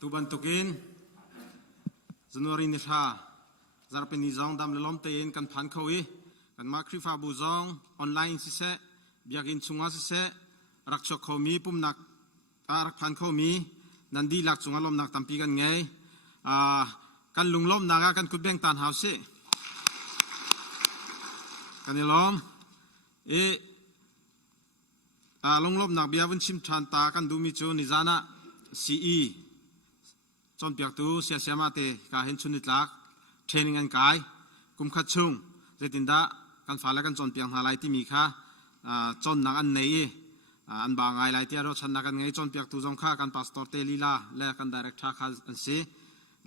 tu bantukin January ni ha Zarhpi ni zong dam lelom tein kan phan khawi kan makri fa bu zong online si se biakin chunga si se rakchok khomi Pumhnak rak phan khomi nandi lak chunga lom nak tampi kan ngai kan lunglom naga kan kutbeng tan house kan lom longlom nak biawin chim than ta kan dumi chu nizana CE chon piak tu sia siama te ka hen chunit lak training an kai kum khat chung zetinda kan fala kan chon piang halai ti mi kha chon nak an nei an ba ngai lai ti ro chan na kan ngai chon piak tu jong kha kan pastor te lila le kan director kha an se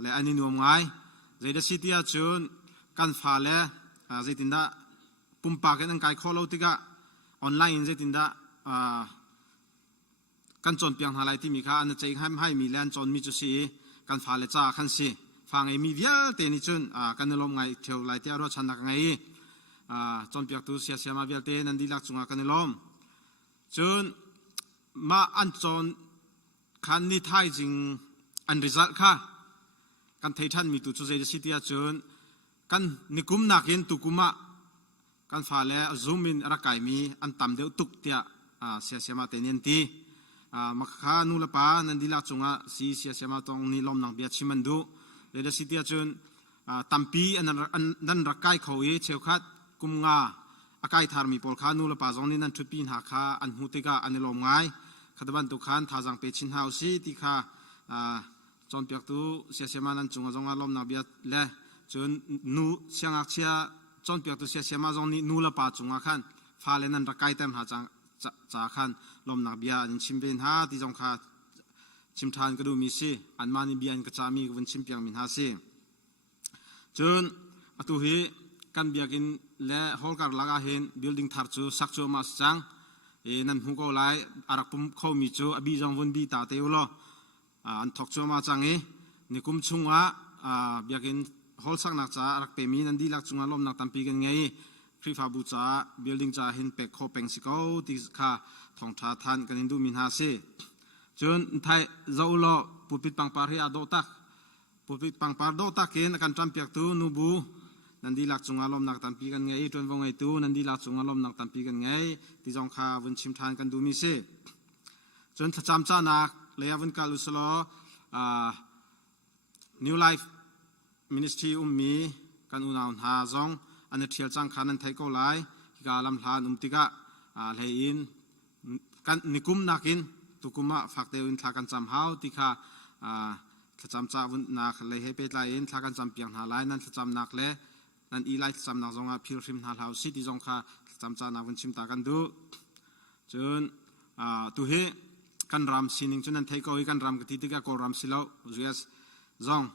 le ani nuam ngai zeida city a chun kan fala zetinda pumpa kan an kai kholo tiga online zetinda kan chon piang halai ti mi kha an chei ham hai mi lan chon mi chu si kan fale cha khan si phang ei mi vial te ni chun kan lom ngai theu lai ti aro chan nak ngai chon piak tu sia sia ma vial te nan di lak chunga kan lom chun ma an chon khan ni thai jing an result kha kan thei than mi tu chu zai city a chun kan nikum nakin tukuma kan fale zoom in rakai mi an tam deu tuk tia sia sia ma te nen ti makha nu la pa nan di lak chunga si sia sia ma tong ni lom nang bia chimandu le city a chun tampi an nan rakai khoi cheu khat kumnga akai thar mi pol kha nu la pa jong ni nan thupin ha kha an hutega an lom ngai khadban tu khan thajang pe chin hau si ti kha chon piak tu sia sia ma nan chunga jong a lom na bia le chun nu siangak chia chon piak tu sia sia ma jong ni nu la pa chunga khan fa le nan rakai tem ha chang cha khan lom na bia in chimben ha ti jong kha chim than ka du mi si an mani bian ka cha mi gun chim piang min ha si chun atu hi kan biakin le hol kar laga hen building thar chu sak chu ma chang nan hu ko lai arak pum kho mi chu abi jong won bi ta te lo an thok chu ma chang e nikum chunga biakin hol sak nak cha arak pe mi nan di lak chunga lom nak tampi gan ngai khri fa bu cha building cha hin pe kho peng si ko ti kha thong tha than kan du min ha si chun thai zo lo pupit pang par hi ado tak pupit pang par do tak ken kan tram piak tu nu bu nan di lak chunga lom nak tampi kan ngai tun wong ai tu nan di lak chunga lom nak tampi kan ngai ti jong kha won chim than kan du mi se chun thacham cha nak le avun ka lu slo new life ministry mi kan unaun ha jong an thial chang khan an thai ko lai ga lam hlan tika lein kan nikum nakin tukuma fakte win thakan cham hau tikha thacham cha wun nak le he pe lai in thakan cham piang ha lai nan thacham nak le nan i lai cham nak zonga phil rim hal hau city jong kha thacham cha na wun chim ta kan du chun tu he kan ram sining chun an thai ko kan ram ti tika ko ram silo us jong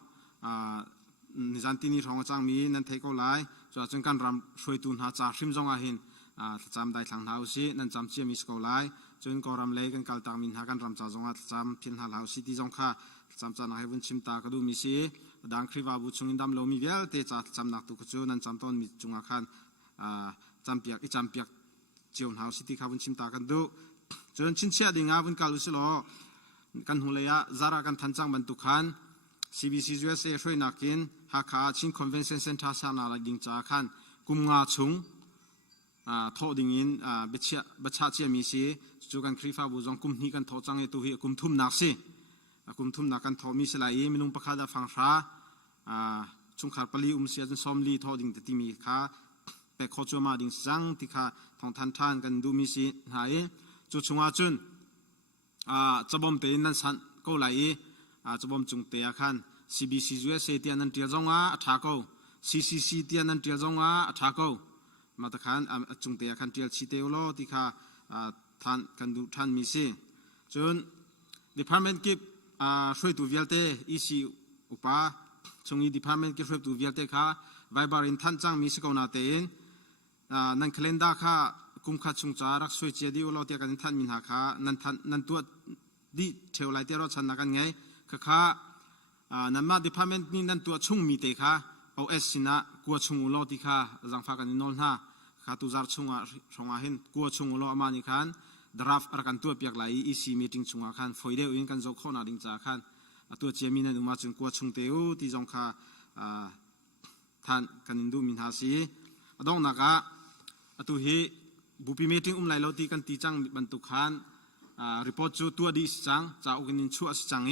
nizantini thong chang mi nan thai ko lai so chun kan ram shroi tun ha cha rim jong a hin cham dai thlang hau si nan cham chi mi sko lai chun ko ram le kan kal tang min ha kan ram cha jong a cham phin hal hau si ti jong kha cham cha na hebun chim ta ka du mi si dang khri wa bu chung in dam lo mi vel te cha cham nak tu ku chu nan cham ton mi chunga khan cham piak chion hau si ti kha bun chim ta kan du chun chin chia ding a bun kalu si lo kan hu le ya zara kan than chang ban tu khan CBC USA hroi nakin ha kha chin convention center sa na la ding cha khan kumnga chung tho ding in bacha chia mi si chu kan khri fa bu jong kum ni kan tho chang e tu hi kum thum nak si kum thum nak kan tho mi se lai minung pakha da phang sha chung khar pali sia jan som li tho ding ti mi kha pe kho chu ma ding sang ti kha thong than than kan du mi si hai chu chunga chun chabom te nan san ko lai chabom chung te khan CBC USA ti an tia jonga atha ko CCC ti an tia jonga atha ko ma ta khan chung te khan tial chi te lo ti kha than kan du than mi si chun department ki shroi tu vialte EC upa chungi department ki shroi tu vialte kha viber in than chang mi si ko na te in nan calendar kha kum kha chung cha rak shroi che di lo ti kan than min ha kha nan tu di theu lai te ro chan na kan ngai kha nan ma department ni nan tu chung mi te kha OS sina kwa chung lo ti kha jang fa kan nol na kha tu zar chunga ronga hin kwa chung lo amani khan draft arakan tu piak lai EC meeting chunga khan foide win kan zo khona ding cha khan ตัวเจมินันอุมาจุนกัวชงเตวที่จงคาท่านกันดูมินหาสีดองนักตัวเฮบุปิเมติงไลโลตีกันตีจังบรรทุกขันรีพอร์ตจูตัวดีสิจังจะอุกนินชัวสิจัง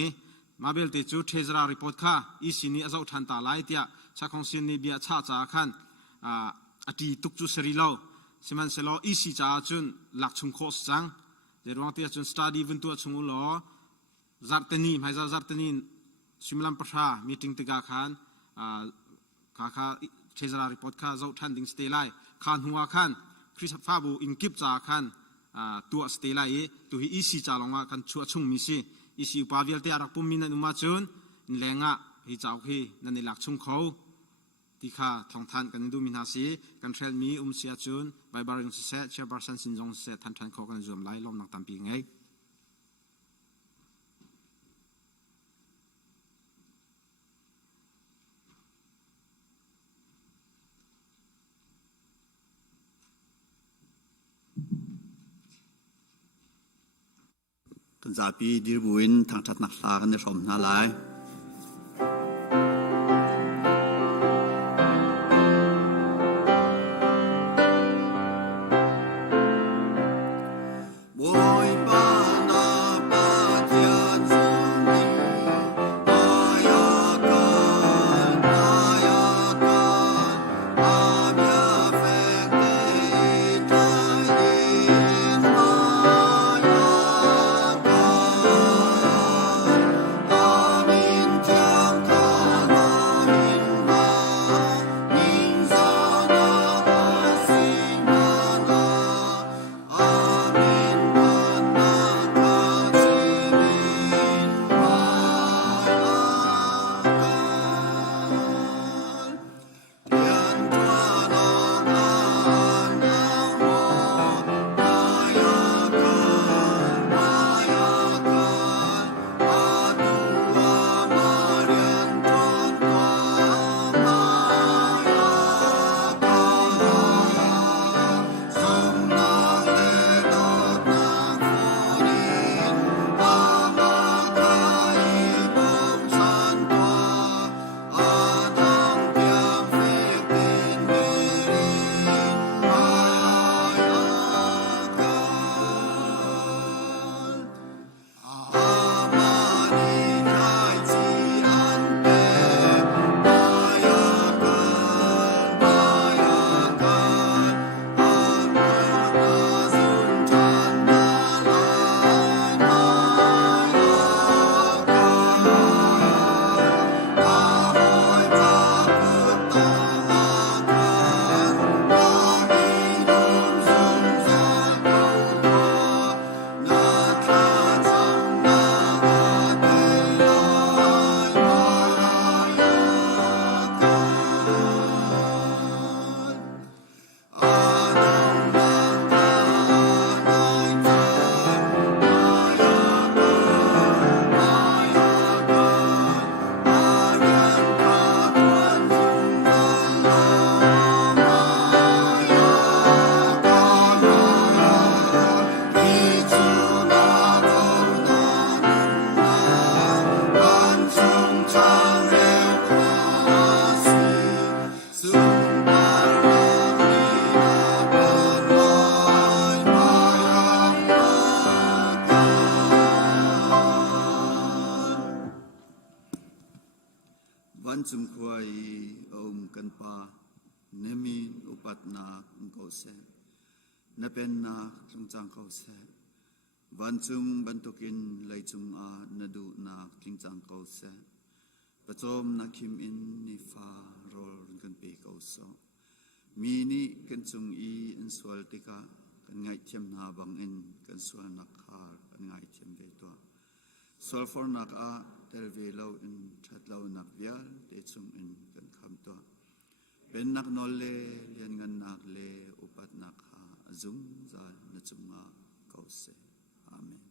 มาเบลเตจูเทซรารีพอร์ตค่ะอีสินีอาจจะทันตาไลเตียชักของสินีเบียชาจ้าขันอดีตุกจูสรีโลสิมันเซโลอีสิจ้าจุนหลักชุมโคสจังเดี๋ยววันที่จุนสตาดีวันตัวชงอุโลจัดเตนีไม่ใช่จัดเตนีสิมลัมประชามีติงติกาขันข้าเทซรารีพอร์ตค่ะจะทันดิงสเตไลขันหัวขันคริสฟ้าบูอินกิบจ้าขันตัวสเตไลตัวอีสิจ้าลงมากันชัวชงมิสิอีสิอุปาวิลเตียรักปุ่มมินันอุมาจุนแรงฮิจ้าฮีนั่นในหลักชงเขาที่ข้าทองทันกันดูมินาสีกันเทรลมีเสียจุนใบบาริงเสเชียบาร์สันสินจงเสทันเขากันจวมไล่ล้อมนักตามปีไงกันZarhpiดิรบุญทางทัดนักลากันในสมนาลายวันจุมควายกันปาเนมีอุปัตนาเขาเสนเป็นนาจงจังเขาเสวันจุมบรรทุกินไลจุมนดูนาจงจังเขาเสประจอมนักขิมอินนิฟารอลกันปีเขาโซมีนี่กันจุงอินสวลติกากันไงเทียมนาบังอินกันสวลนักฮาร์กันไงเทียมเวตัวสวลฟอร์นักเทลเวลาอินชัดลานักเบียลเดจุงอินกันคำตัวเป็นนักนอลเลเลียนกันนักเลอุปัตนักฮาจุงจาลนจุงเขาเสอาเมน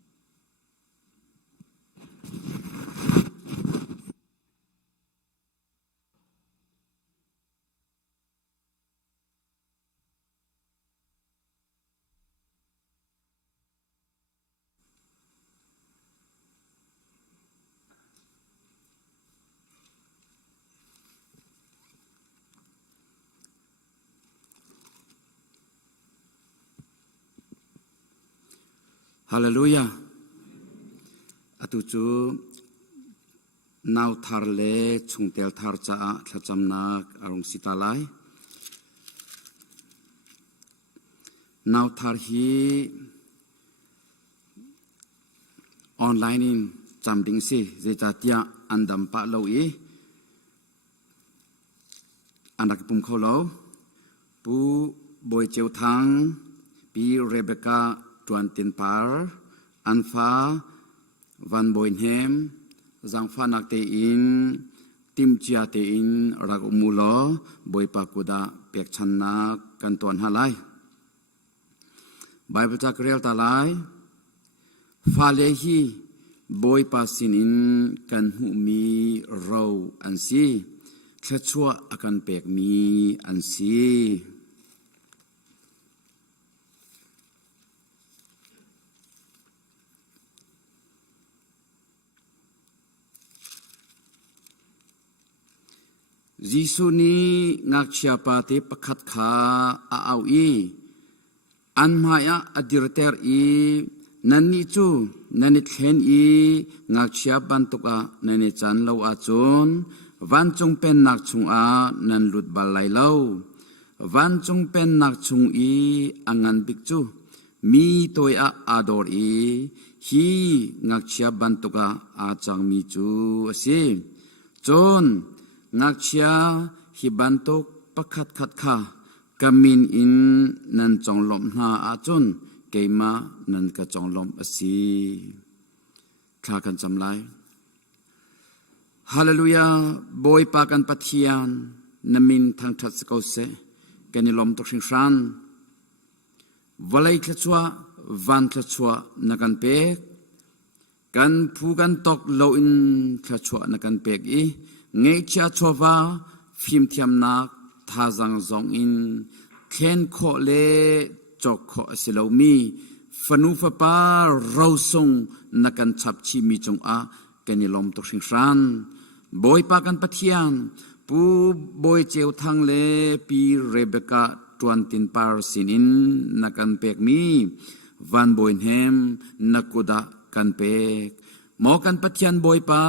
ฮาเลลูยาอตุจูนาวทาร์เลชงเตลทาร์จ้าทจำนักอารมณ์สิตาไลนาวทาร์ฮีออนไลน์จำดิ้งสิเจจัดยาอันดัมปะเลวอีอันดักปุ่มเขาเลวปูบอยเจียวทังปีเรเบคาจวนตินปาร์อันฟ้าวันบอยเฮมจังฟ้านักเตอินติมเจียเตอินรักมูลบอยปากุดาเปียกชันนักกันตอนฮาไลไบเบิลจักเรียลตาไลฟาเลฮีบอยปาสินินกันหูมีเราอันซีแค่ชั่วอาการเปียกมีอันซียิสุนีงักเชียปาเตปขัดขาเอาอีอันมายาอดิรเตอร์อีนันนิจูนันนิเทนอีงักเชียบันตุกานันนิจันเลวอาจุนวันจงเป็นนักชงอานันหลุดบาลไลเลววันจงเป็นนักชงอีอังันบิกจูมีตัวอาดอร์อีฮีงักเชียบันตุกาอาจังมีจูสิจนนักเชียฮิบันตุกประคัดขัดขากามินอินนันจงลมหาอาจุนเกมานันกะจงลมอสีข้ากันจำไลฮาเลลูยาบอยปากันปัทยานนมินทางทัศกเสกันนิลมตกชิงชันวลัยทชัววันทชัวนักันเปกกันผู้กันตกโลอินทชัวนักันเปกอีเงยชาชัววาฟิมเทียมนักทาจังซองอินเข็นโคเลจอกโคสิลามีฟนูฟปาเราทรงนักันฉับชีมีจงอาแกนิลมตกชิงชันบอยปากันปะเทียนปูบอยเจียวทางเลปีเรเบคาจวนตินปาร์สินินนักันเปกมีวันบอยเฮมนักุดากันเปกหมอกันปะเทียนบอยปา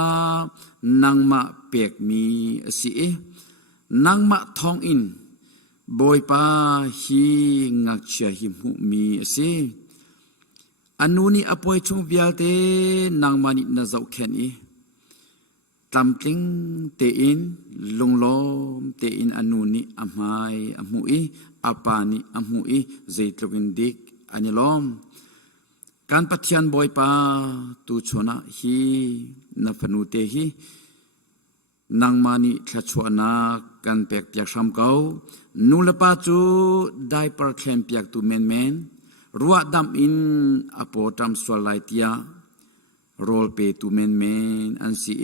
นางมะเปกมีสินางมะทองอินบอยปาฮีงักเชียหิมุมีสิอันนู้นี่อปวยชงวิลเตนางมานินาเจ้าแค่นี้ตำติงเตอินลงลมเตอินอันนู้นี่อามายอมูอีอาปานีอมูอีเจตลกินดิกอันนี้ลมการปฏิญาณบอยปาตูชนะฮีนับฟนุเตฮีนางมานิทัชวนากันเปียกเปียกชามเก่านูเลปาจูได้ประเคลมเปียกตูเมนเมนรัวดำอินอโปตามสวลไลเตียโรลเปตูเมนเมนอันซี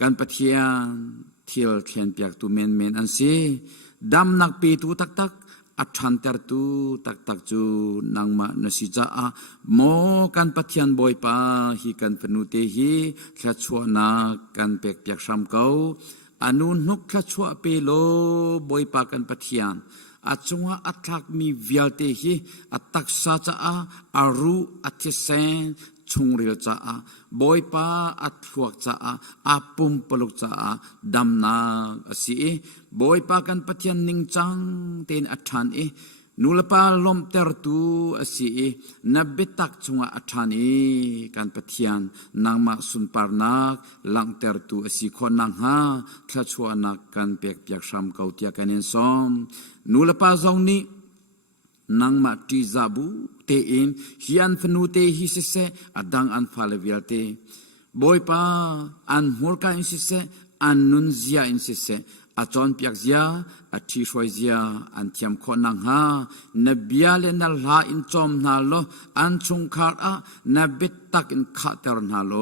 การปฏิญาณเที่ยวเคลมเปียกตูเมนเมนอันซีดำนักเปตูตักตักอัฐันเตอร์ตูตักตักจูนางมานสิจ้าโมกันปฏิญาณบอยปาฮีกันฟนุเตฮีแค่ชัวนากันเปียกเปียกชามเก่าอนุนุกแค่ชัวเปโลบอยปากันปฏิญาณอาจงว่าอัตลักมีวิลเตฮีอัตตักษาจ้าอารูอัติเซนชงเรียจ้าบอยปาอัตฟวกจ้าอาปุ่มปลุกจ้าดำนาสีบอยปากันปฏิญาณนิงจังเตนอัฐานนูลปาลมเตอร์ตูสีนับเบตักชงอัฐานกันปฏิญาณนางมาสุนปาร์นักลังเตอร์ตูสีคนนางฮาทชัวนักกันเปียกเปียกชามเกาเตียกันเองซองนูลปาจงนี้นางมาติซาบูเตอินฮิอันฟนูเตฮิเซเซอดังอันฟาเลวิลเตบอยปาอันหัวกาอินเซเซอันนุนเซียอินเซเซอาจอนเปียกเซียอาทิชวยเซียอันเทียมคนนางฮานบียาเลนัลฮาอินจอมนาโลอันชงคาร์นบิตตักอินคาเตอร์นาโล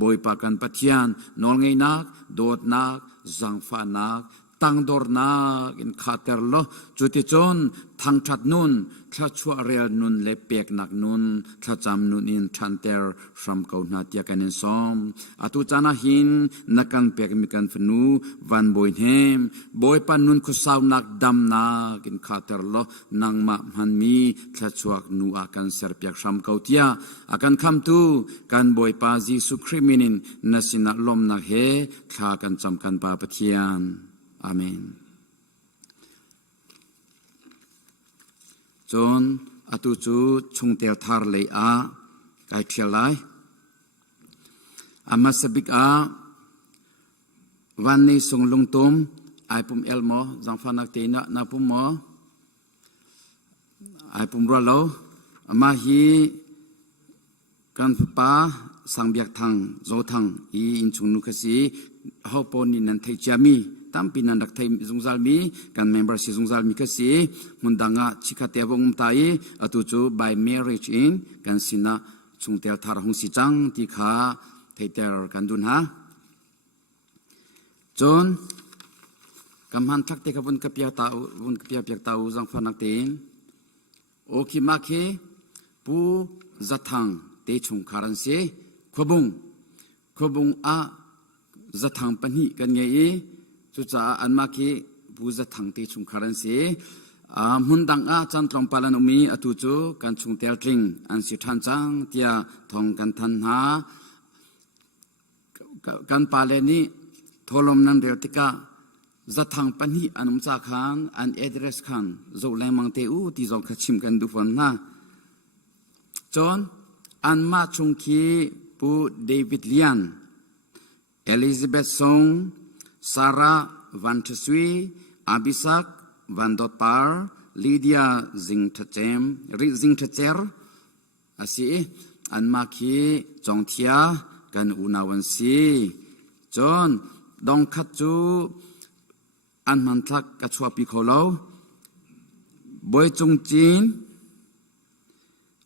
บอยปากันปฏิญาณนอลไงนักโดดนักจังฟ้านัก ตังดอร์นากินขาเตอร์โลจุดที่จนทางชัดนุนถ้าชัวเรียนุนเลเปียกหนักนุนถ้าจำนุนอินทันเตอร์ฟรัมเกาหนาเตียกันซอมอตุจานาหินนักกันเปียกมีกันฟนูวันบอยเฮมบอยปันนุนคุสาวนักดำนากินขาเตอร์โลนางมามันมีถ้าชัวนูอากันเสร์เปียกฟรัมเกาเตียอากันคำตูกันบอยปาจีสุคริมินินนัสินักลมนักเฮถ้ากันจำกันปาปะเทียนอาเมนจนอตุจูชงเตียวทาร์เลยอาไกเทียไลอามาสบิกอาวันนี้ส่งลงตุมไอปุ่มเอลโมจังฟันักเตนะนาปุ่มโมไอปุ่มรัวโลอามาฮีกันป้าสังเบียกทางโจทางอีอินชุนุกสีฮอปอนินันไทจามีตั้มปีนันดักไทยจงซาลมีกันเมมเบอร์สิจงซาลมีกษีมุนดังอาชิคาเตวงตายอตุจู by marriage in กันสินะชงเตลทาร์หงสิจังที่ขาไทเตอร์กันดุนฮะจนกำหันทักเตกับวุนกับยาตาวุนกับยาเปียกตาจังฟันักเตนโอคิมาเคปูจัดทางเตชงคารันเซขบุงอาจัดทางปนิกันไงจุจ้าอันมาคีบูจะทั้งเตชุงคารันเสียมุนดังอาจันทรองปาลานุมีอตุจูกันชุงเตลทริงอันสิทันจังเตียทองกันทันหากันปาเลนีทอลมนันเรียติกาจะทั้งปัญหาอันมุจากขันอันเอเดรสขันโจเลมังเตอูที่จงขัดชิมกันดูฟันนะจนอันมาชุงคีปูเดวิดเลียนเอลิซาเบธซงSarah Van Tesui, Abisak Van Dotpar, Lydia Zingtacher, Asi, Anmaki, Jongtia, Gan Unawansi, John, Dong Katsu, Anmantak Kachua Piccolo, Boy Chung Jin,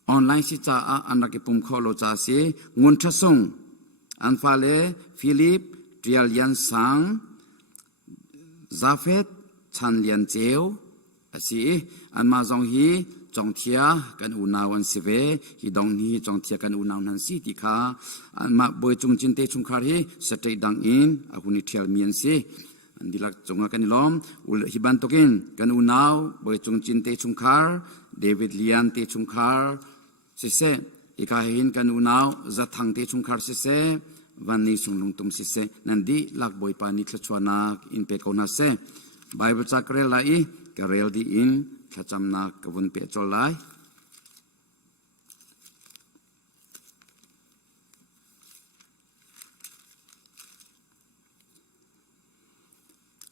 Online Sita Anakipum Kolo Jasi, Ngunchasung, Anfale, Philip, Trial Yan Sang, Zafet, Chan Lian Jeo, Asi, and Mazong He, Jong Tia, Gan Unawan Sive, He Dong He, Jong Tia Gan Unawan City Ka, and Ma Boy Chung Jin Te Chung Kari, Sate Dang In, Ahuni Trial Mian Si, and Dilak Jonga Kanilom, Hiban Tokin, Gan Unaw, Boy Chung Jin Te Chung Kar, David Lian Te Chung Kar, Sise, Ikahin Gan Unaw, Zatang Te Chung Kar Sise,วันนี้ส่งลงตุมสิเซนันดีลักบอยปานิทลชวนักอินเป็ดคนนัสเซไบเบิลจักเรลไลกเรลดีอินขจำนักกวนเป็ดจอลไล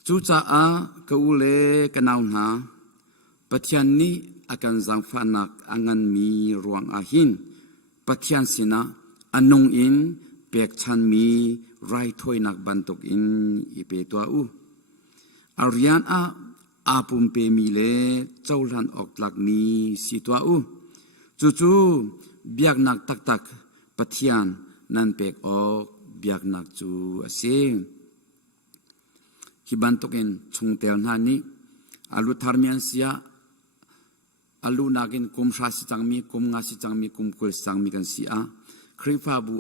จูจ่าอากูเลกันเอาหนาปัจจัยนี้อาการจังฟันนักอังันมีรวงอาหินปัจจัยสินะอันนงอินเปียกชันมีไรถ้วยนักบันตุกอินอีเปตัวอูอาริยันอาปุ่มเปมีเลเจ้าลันออกหลักมีสีตัวอูจู่เบียกนักตักปัทยานนันเปียกออกเบียกนักจูอาเซฮิบันตุกอินชงเตลนานีอาลุทาร์มีอันเสียอาลุนักินคุมชาสิจังมีคุมงาสิจังมีคุมคุลสังมีกันสีอาคริฟาบู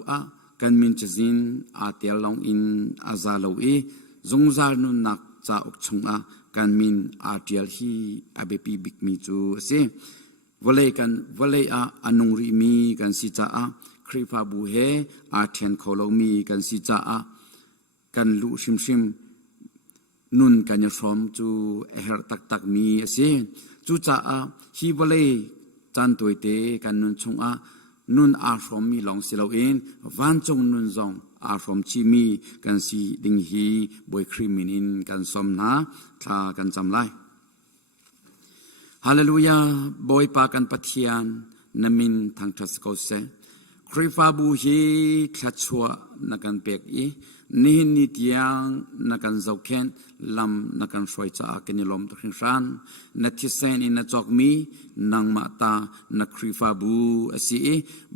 กันมินจซินอาเตลลองอินอาซาโลเอจงซาลนุนักจ้าอุกชงกันมินอาเทียลฮีอาเบปีบิกมีจูเซวเลอานุงริมีกันสิจ้าคริฟาบูเฮอาเทียนโคโลมีกันสิจ้ากันลุชิมนุนกันยชมจูเอฮร์ตักมีเซจูจ้าฮีวเลจันตัวเตกันนุนชงนุนอาฟรมมีลองสิเราเองวันจงนุนจงอาฟรมชีมีกันสีดิงฮีบอยครีมินินกันสมนาทากันจำไลฮาเลลูยาบอยปากันปะเทียนนามินทางทัสโกเซคริฟาบูฮีทัชชัวนักันเปกอีนี่นิตยังนักันเจ้าเคนลำนักันช่วยจากกันนิลมตุขินรันนัทธิเซนอินนัจอกมีนังมาตานักคริฟาบูอสี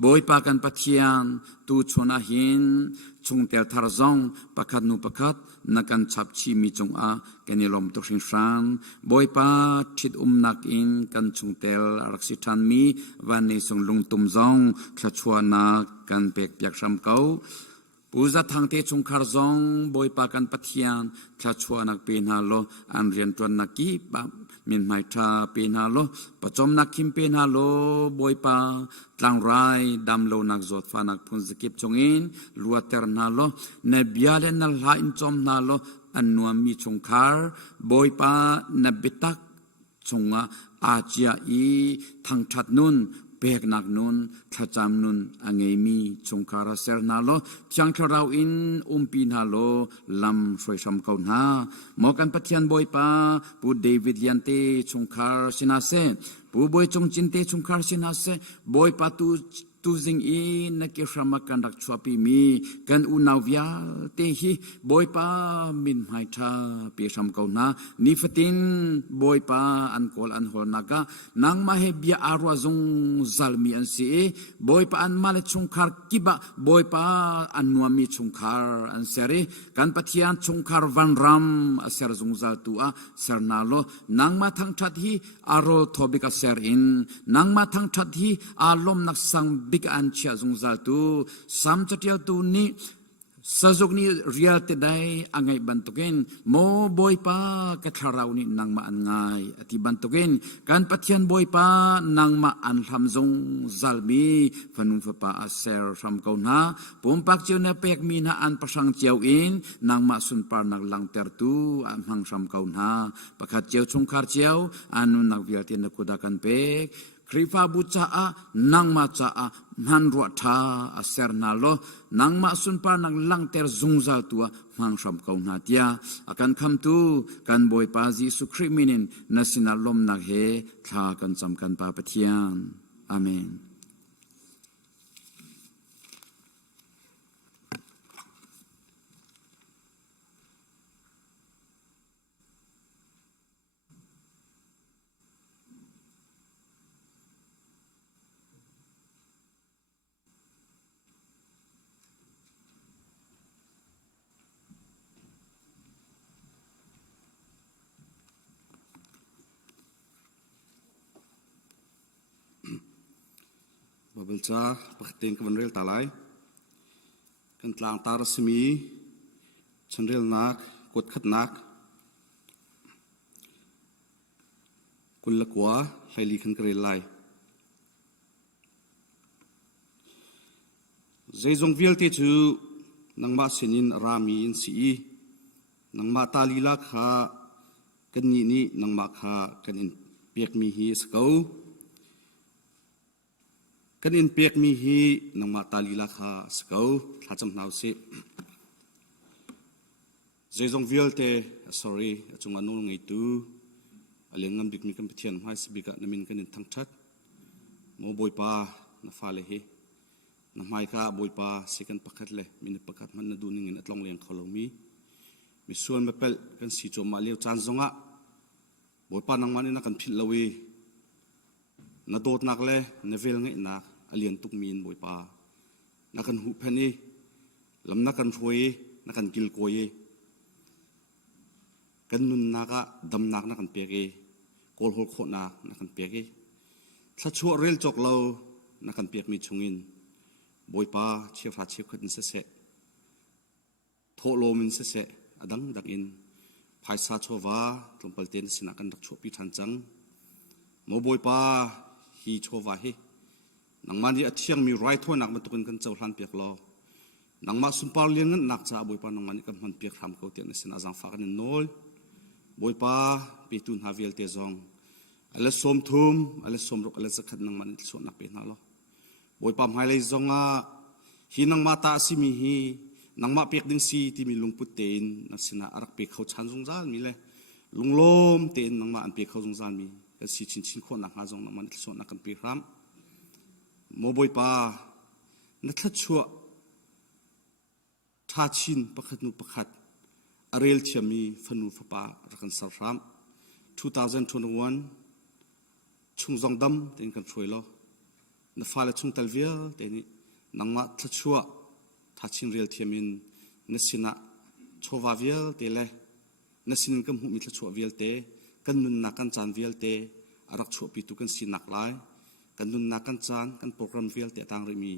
บอยปากันปะเทียนตูชนาหิน ชงเตลทารซองประคัดนูประคัดนักันฉับชีมีจงอาแกนิลมตุชิงฟรานบอยปาทิดนักอินกันชงเตลรักสิทันมีวันในสงลุงตุมซองขลัดชัวนักกันเปียกเปียกซ้ำเก่าปูจัดทางเตชงคาร์ซองบอยปากันปัทยานขลัดชัวนักเป็นฮาโลอันเรียนตัวนักกีบมินไม่ทาเป็นฮาโลประจอมนักคิมเป็นฮาโลบอยปาตั้งไรดำโลนักจดฟ้านักพุนสกิปจงอินลัวเตอร์นาโลเนบิอาเลนนัลหาอินจอมนาโลอันนัวมีชงคาร์บอยปานบิตักชงอาเจียอีทางชัดนุนเปียกนักนุนขจามนุนอังเอมีชงคาราเซร์นาโลจังคราวอินปีนาโลลำช่วยชมเขาหน้าหมอกันปัทยันบอยปาปูเดวิดยันเตชงคาร์สินาเซปูบอยจงจินเตชงคาร์สินาเซบอยปาtu zing in na ke rama kan rak chwapi mi kan unavya te hi boy pa min mai tha pe sam kau na ni fatin boy pa an kol an hol naga nang ma he bia arwa zong zalmi an si boy pa an mal chung khar kiba boy pa an nuami chung khar an sere kan pathian chung khar van ram aser zong zal tu a sernalo nang ma thang that hi aro thobika ser in nang ma thang that hi alom nak sang big an chia zung zal tu sam chatial tu ni sajok ni real te dai angai bantuken mo boy pa ka tharau ni nang ma an ngai ati bantuken kan pathian boy pa nang ma an hlam zong zalmi fanung fa pa aser ram kau na pum pak chiu na pek mi na an pasang chiu in nang ma sun par nak lang ter tu an hang ram kau na pakhat chiu chung khar chiu anu nak vial tin na kudakan pek krifa buca a nang ma ca a man ruat tha a ser na lo nang ma sun pa nang lang ter zung zal tua mang sham kau na tia akan kham tu kan boy pa ji su kriminin nasina lom nak he tha kan cham kan pa pathian amen Babelca pakting kemenrel talai kan tlang tar semi chenrel nak kot khat nak kun lakwa haili khan kare lai zeizong vial te chu nangma sinin rami in si nangma talila kha kan ni nangma kha kan in pek mi hi skau kan in pek mi hi nang ma talila kha skau thacham nau se zezong vial te sorry achunga no ngai tu alengam dik mi kam pathian mai sibika namin kan in thang that mo boy pa na fa le hi na mai ka boy pa sikan pakhat le min pakhat man na du ning in atlong leng kholomi mi suan ma pel kan si cho ma leo chan zonga boy pa nang man na kan phil lawi na dot nak le nevel ngai nak alian tuk min boy pa na kan hu phani lam na kan roi na kan kil koi kan nun naka dam nak na kan pege kol hol kho na kan pege thla chu rel chok lo na kan pek mi chungin boy pa che fa che khat se se tho lo min se se adang dak in phaisa chowa tlompal ten sina kan dak chopi than chang mo boy pa hi chowa hi nang mani athiang mi right ho nak matukin kan chaw hlan pek lo nang ma sumpar lian nak cha boy pa nang mani kan man pek tham ko te na sin azang fa kan nol boy pa pe tun havel te zong ala som thum ala som rok ala zakhat nang mani so nak pe na lo boy pa mai lai zonga hi nang ma ta si mi hi nang ma pek ding si ti mi lungput tein na sina arak pe khau chan zong zal mi le lunglom ten nang ma an pe khau zong zal mi ka si chin chin kho nak ha zong nang mani so nak kan pe ram mo boy pa na thla chua tha chin pakhat nu pakhat arel chami fanu fapa rakan sarram 2021 chung zong dam ten kan thoi lo na fala chung talvial te ni nangma thla chua ทัดชินเรียลเทียมินนัสินะโชวาเวียลเตเลนัสินกัมหุมิทชัวเวียลเตกันนุนนักกันจานเวียลเตอารักชัวปิตุกันสินักไลกันนุนนักกันจานกันโปรแกรมเวียลเตต่างเรมี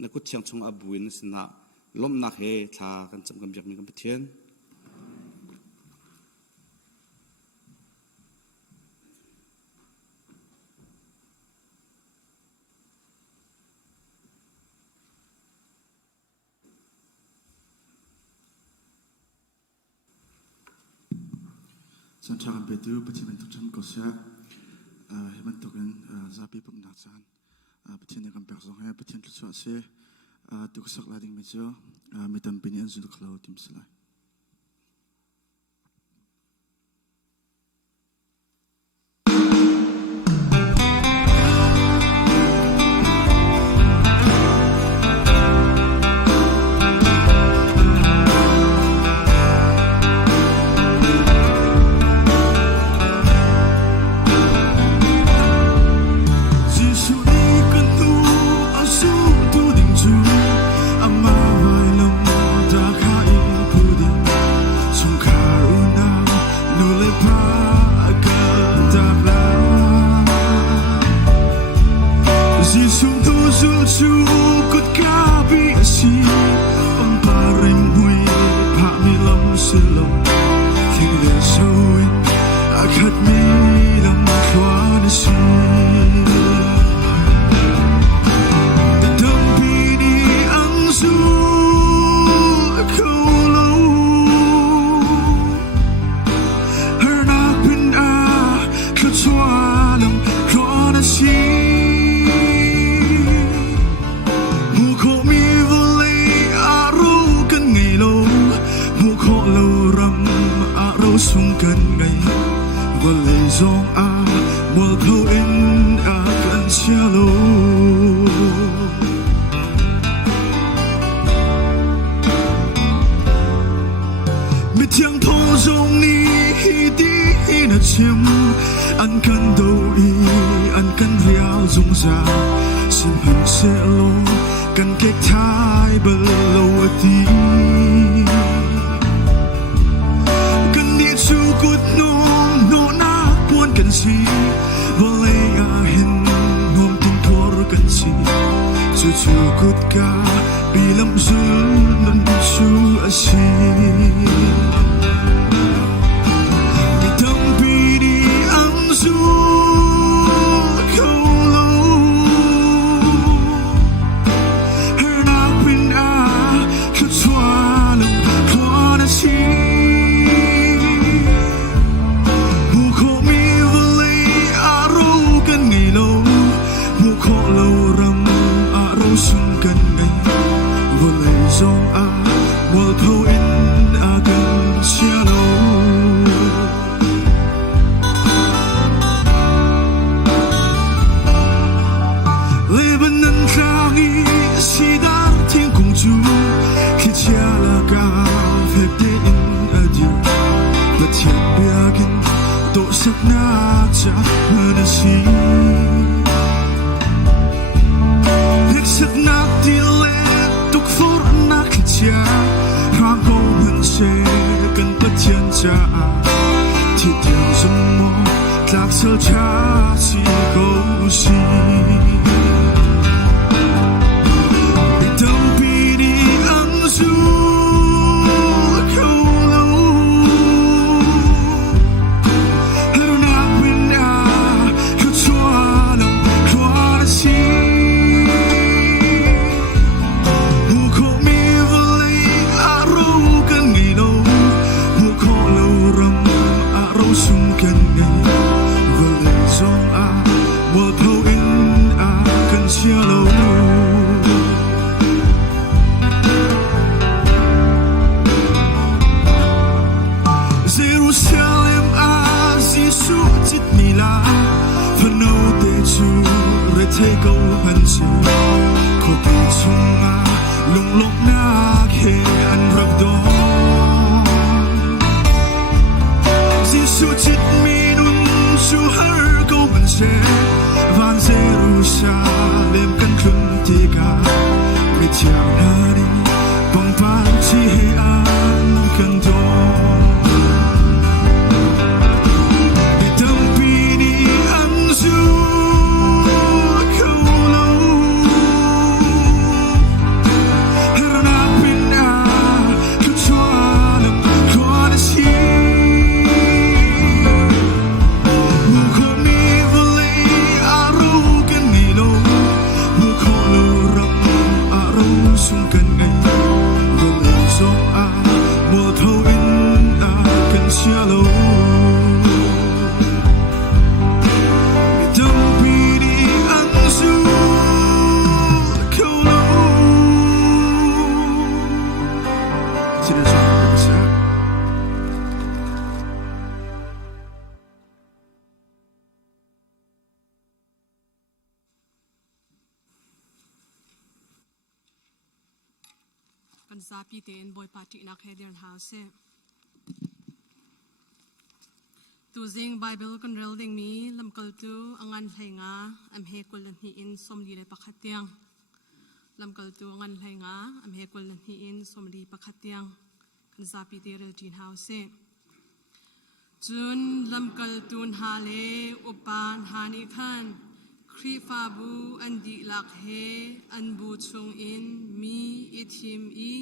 นักกุศลชงอบุยนัสินะล้มนักเฮทากันจำกันแบบมีกันเพียนสันชากันไปดูประเทศเป็นทุกชั้นก็เสียให้มันตกกันZarhpiปุ่มหนักจานประเทศในการแปลงส่งให้ประเทศทุกส่วนเสียตุกสักลายดิ่งไม่เจอมีตั้งปีนี้อันสุดขลุ่ยทีมสลาย Cukup kabiasi Pamparing hui Pak milam silam Hingga sawin Akad milam Kwanasi Dampini angsu Kaulau Hernak pindah Kecualam Kwanasi sung kan ngay và lời giông a mùa khâu in a kan chia lô mi thiang thô giông ni hi đi hi na chiêm an kan đâu i an kan riau zung ra sim hằng sẽ lô kan kek thai bel lâu ti Cukut no na puan kan si Walay ahin nom tingkor kan si Cucukut ka bilam zul nan su asi Mitampi di ang su kaulo Hernapin a Kecualang kwanasi sung kan ngay và lời giông a mùa thâu in a kan chia lô lê bên nâng khangi si dar thiên cùng chú khi chia là cả việc để in a điều và thiệt bia kinh tổ sắc na cha hơn si Sắc nát đi lên tục phút nát khi cha Hoàng câu hân xe cần bất thiên cha Thì điều dung mô lạc sơ cha chỉ câu si Bị tâm bi đi ăn du câu lâu Hãy nát bên à Hãy choa lòng khoa si sung kan ngay và lời giông a mùa thâu in a kan chia lô Jerusalem a Giêsu chít mi la phần âu tê chu re thế câu hân chi ko pi chung a lung lok na khe an rap do Giêsu chít mi nun chu har câu bên xe van Jerusalem kan khun ti ka mi chang na ni กันซาปีเตนบอยปาตินักเฮเดียนเฮาเซตูซิงไบเบิลกันเรลดิงมีลำกลตูอังอันไหงาอัมเฮกุลนีอินสมดีในปะขัดยังลำกลตูอังอันไหงาอัมเฮกุลนีอินสมดีปะขัดยังกันซาปีเตเรลจีนเฮาเซจุนลำกลตูนฮาเลอุปานฮานิคันครีฟาบูอันดีลักเฮอันบูชงอินมีอิทิมอี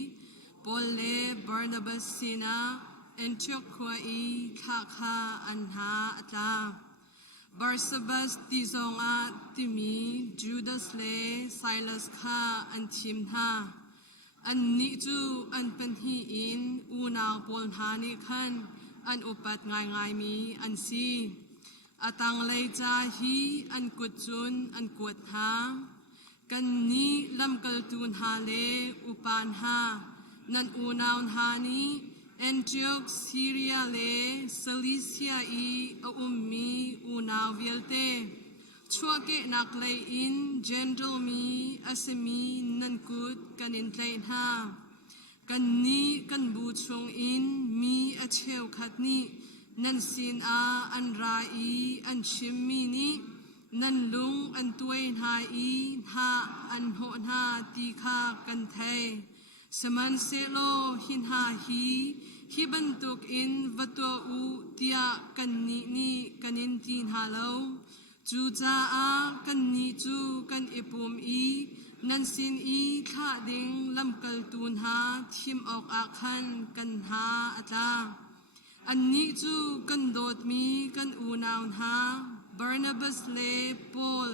ปอลเลบาร์นาบัสซินาเอ็นเชควาอีคาอันฮาอัตาบาร์ซาบัสติซองอาติมีจูดาสเลไซลัสคาอันทิมฮาอันนิจูอันเป็นฮีอินอูนาวปอลฮานิคันอันอุปัตง่ายมีอันซีอาตังเลยจาฮีอันกุดจุนอันกวดหากันนี้ลำกลตูนฮาเลอุปานฮานันอูนาวฮานีเอนจิโอกซีเรียเลซาลิเซียอีอุมมีอูนาวเวลเตชัวเกนักเลยอินเจนดลมีอาสมีนันกุดกันอินเลนฮากันนี้กันบูชงอินมีอาเชวขัดนี้นันสินอาอันราอีอันชิมมีนี้นันลุงอันตัวหาอีหาอันโหหาตีคากันเทสมันเซโลหินหาฮีบันตุกอินวัตัวอูเตียกันนี้กันอินตีนฮาโลจูจาอากันนี้จูกันอิปุมอีนันสินอีข้าดิงลำกลตูนหาทิมออกอาคันกันหาอัตาอันนี้จูกันโดดมีกันอูนาวหาบาร์นาบัสเลปอล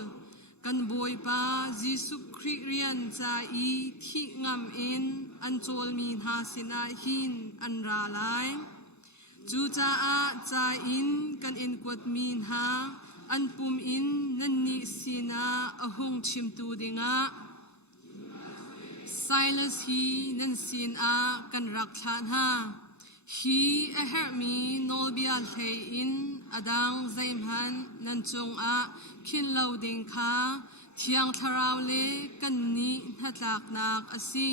กันบอยปาจิสุคริเรียนจาอีที่งามอินอันโจลมีหาสินาหินอันราลายจูจาอาจาอินกันอินกวดมีหาอันปุ่มอินนันนิสินาอหงชิมตูดิงาไซลัสฮีนันสินอากันรักษาหาฮีเอเฮมีโนลบิอาลเทอินอดังไซมฮันนันจงอาคินเลาดิงคาเทียงทาราวเลกันนี้นัดลักนักอซี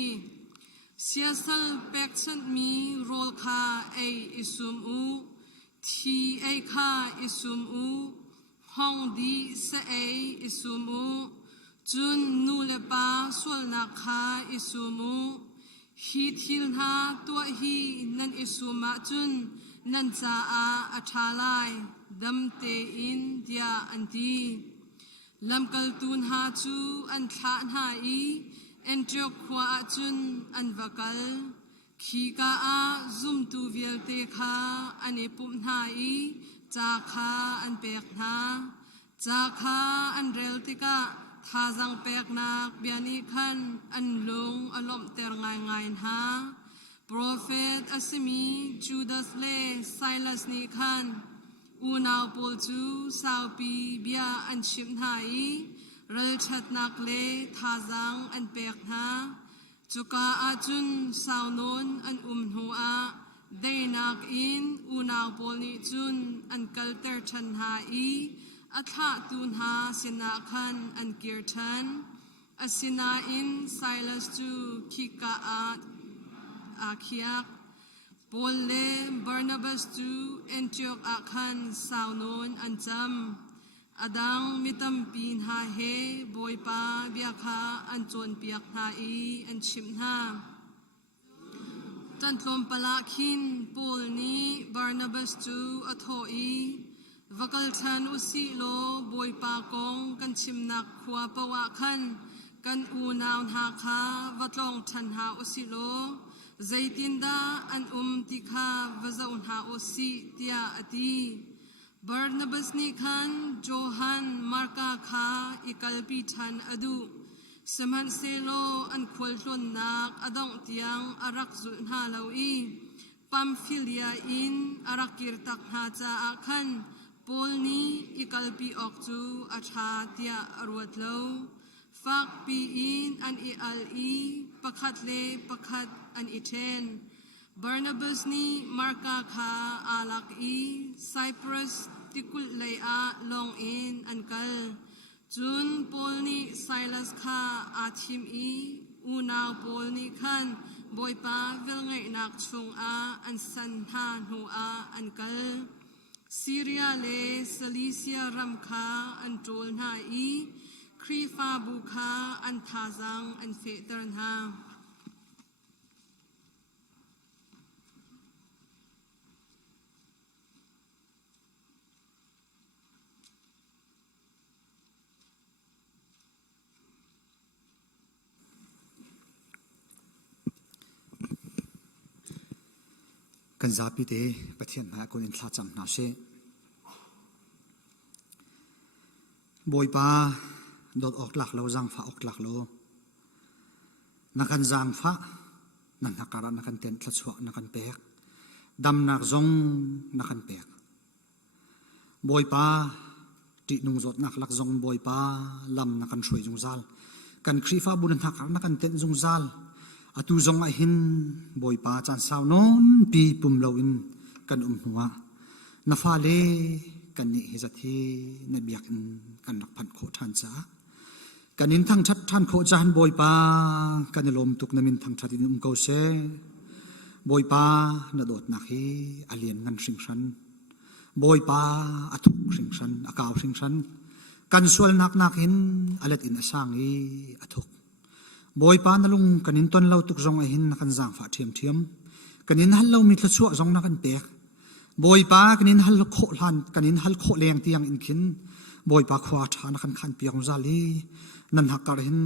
เสียสัลเป็กชันมีโรลคาเออิสุมอูทีเอคาอิสุมอูห้องดีเสเออิสุมอูจุนนูเลปาสวลนักคาอิสุมอูฮีทิลนาตัวฮีนันอิสุมาจุนนันจาอาอัชาลายดัมเตอินเดียอันดีลำกลตูนหาจูอันขาหาอีเอ็นจอกขวาจุนอันวกลขีกาอาซุมตูเวลเตคาอันเอปุมหาอีจาคาอันเปกนาจาคาอันเรลติกาทาจังเปกนักเบียนิคันอันลุงอลมเตร์ง่ายหาโปรเฟตอัสมีจูดาสเลไซลัสนิคันอูนาวปูลจูซาวปีเบียอันชิมหายเรลชัดนักเลทาจังอันเปกนาจุกาอาจุนสาวนนอันหัวเดนักอินอูนาวปูลนิจุนอันกัลเตอร์ชันหายอัฐะตูนหาสินาคันอันเกียรชันอสินาอินไซลัสจูคิกาอาคิยักปอลเลบาร์นาบัสจูเอนจิโอกอาคันสาวนนอันจำอดังมิตัมปีนหาเฮบอยปาเบียคาอันจวนเปียกหาอีอันชิมหาจันทรมปลาคินปอลนี้บาร์นาบัสจูอโทอีวกัลชันอุสิโลบอยปากงกันชิมนักขวาปวะคันกันอูนาวหาคาวัดลงชันหาอุสิโลใจตินดาอันติคาวะซาอุนหาอุสิเตียอตีบาร์นาบัสนิคันโจฮันมาร์กาคาอิกัลปีชันอดูสมันเซโลอันควลทนนักอดองเตียงอารักจุนหาเลาอีปัมฟิเลียอินอารักกิรตักหาจาอาคันปอลนี้อิกัลปีออกจูอาชาเตียอรวดเลวฟักปีอินอันอิอัลอีประคัดเลประคัดอันอิเทนบาร์นาบัสนี้มาร์กาคาอาลักอีไซปรัสติกุลเลยอาลองอินอันกัลจุนปอลนี้ไซลัสคาอาทิมอีอูนาวปอลนี้คัน บอยป้าเวลไงนักชงอาอันสันทานหัวอันกัลซีเรียเลสลิเซียรัมคาอันโจลนาอีครีฟาบุคาอันทาซังอันเฟตร์นากันซาปิเตประเทศมาคนอินทราจำนาเชบอยปาโดดออกหลักเราจังฟ้าออกหลักเรานักการจังฟ้านักการนักการเต้นทัศวนักการเปกดำนักจงนักการเปกบอยปาตินุงจดนักหลักจงบอยปาลำนักการช่วยจงซัลกันครีฟ้าบุญนักการนักการเต้นจงซัลอตุจงไอหินบอยป้าจันสาวนนปีปุ่มลวินกันหัวนาฟาเลกันนี่เฮจัทีนเบียกกันนักพันโคทันจ้ากันนินทั้งชัดทันโคจานบอยป้ากันลมตุกนมินทั้งชัดอินเกาเซบอยป้านาโดดนักฮีอเลียนงันสิงชันบอยป้าอทุกสิงชันอากาวสิงชันกันส่วนนักหินอเลตินอสางฮีอทุกบอยปานลุงกันินต้นเราตุกจงไอหินนักันจางฝาเทียมเทียมกันินฮัลเรามีทะชั่วจงนักันเปกบอยปากันินฮัลโคลันกันินฮัลโคเลียงเตียงอินขินบอยปาขวาชานักันขันเปียงซาลีนันหักกระหิน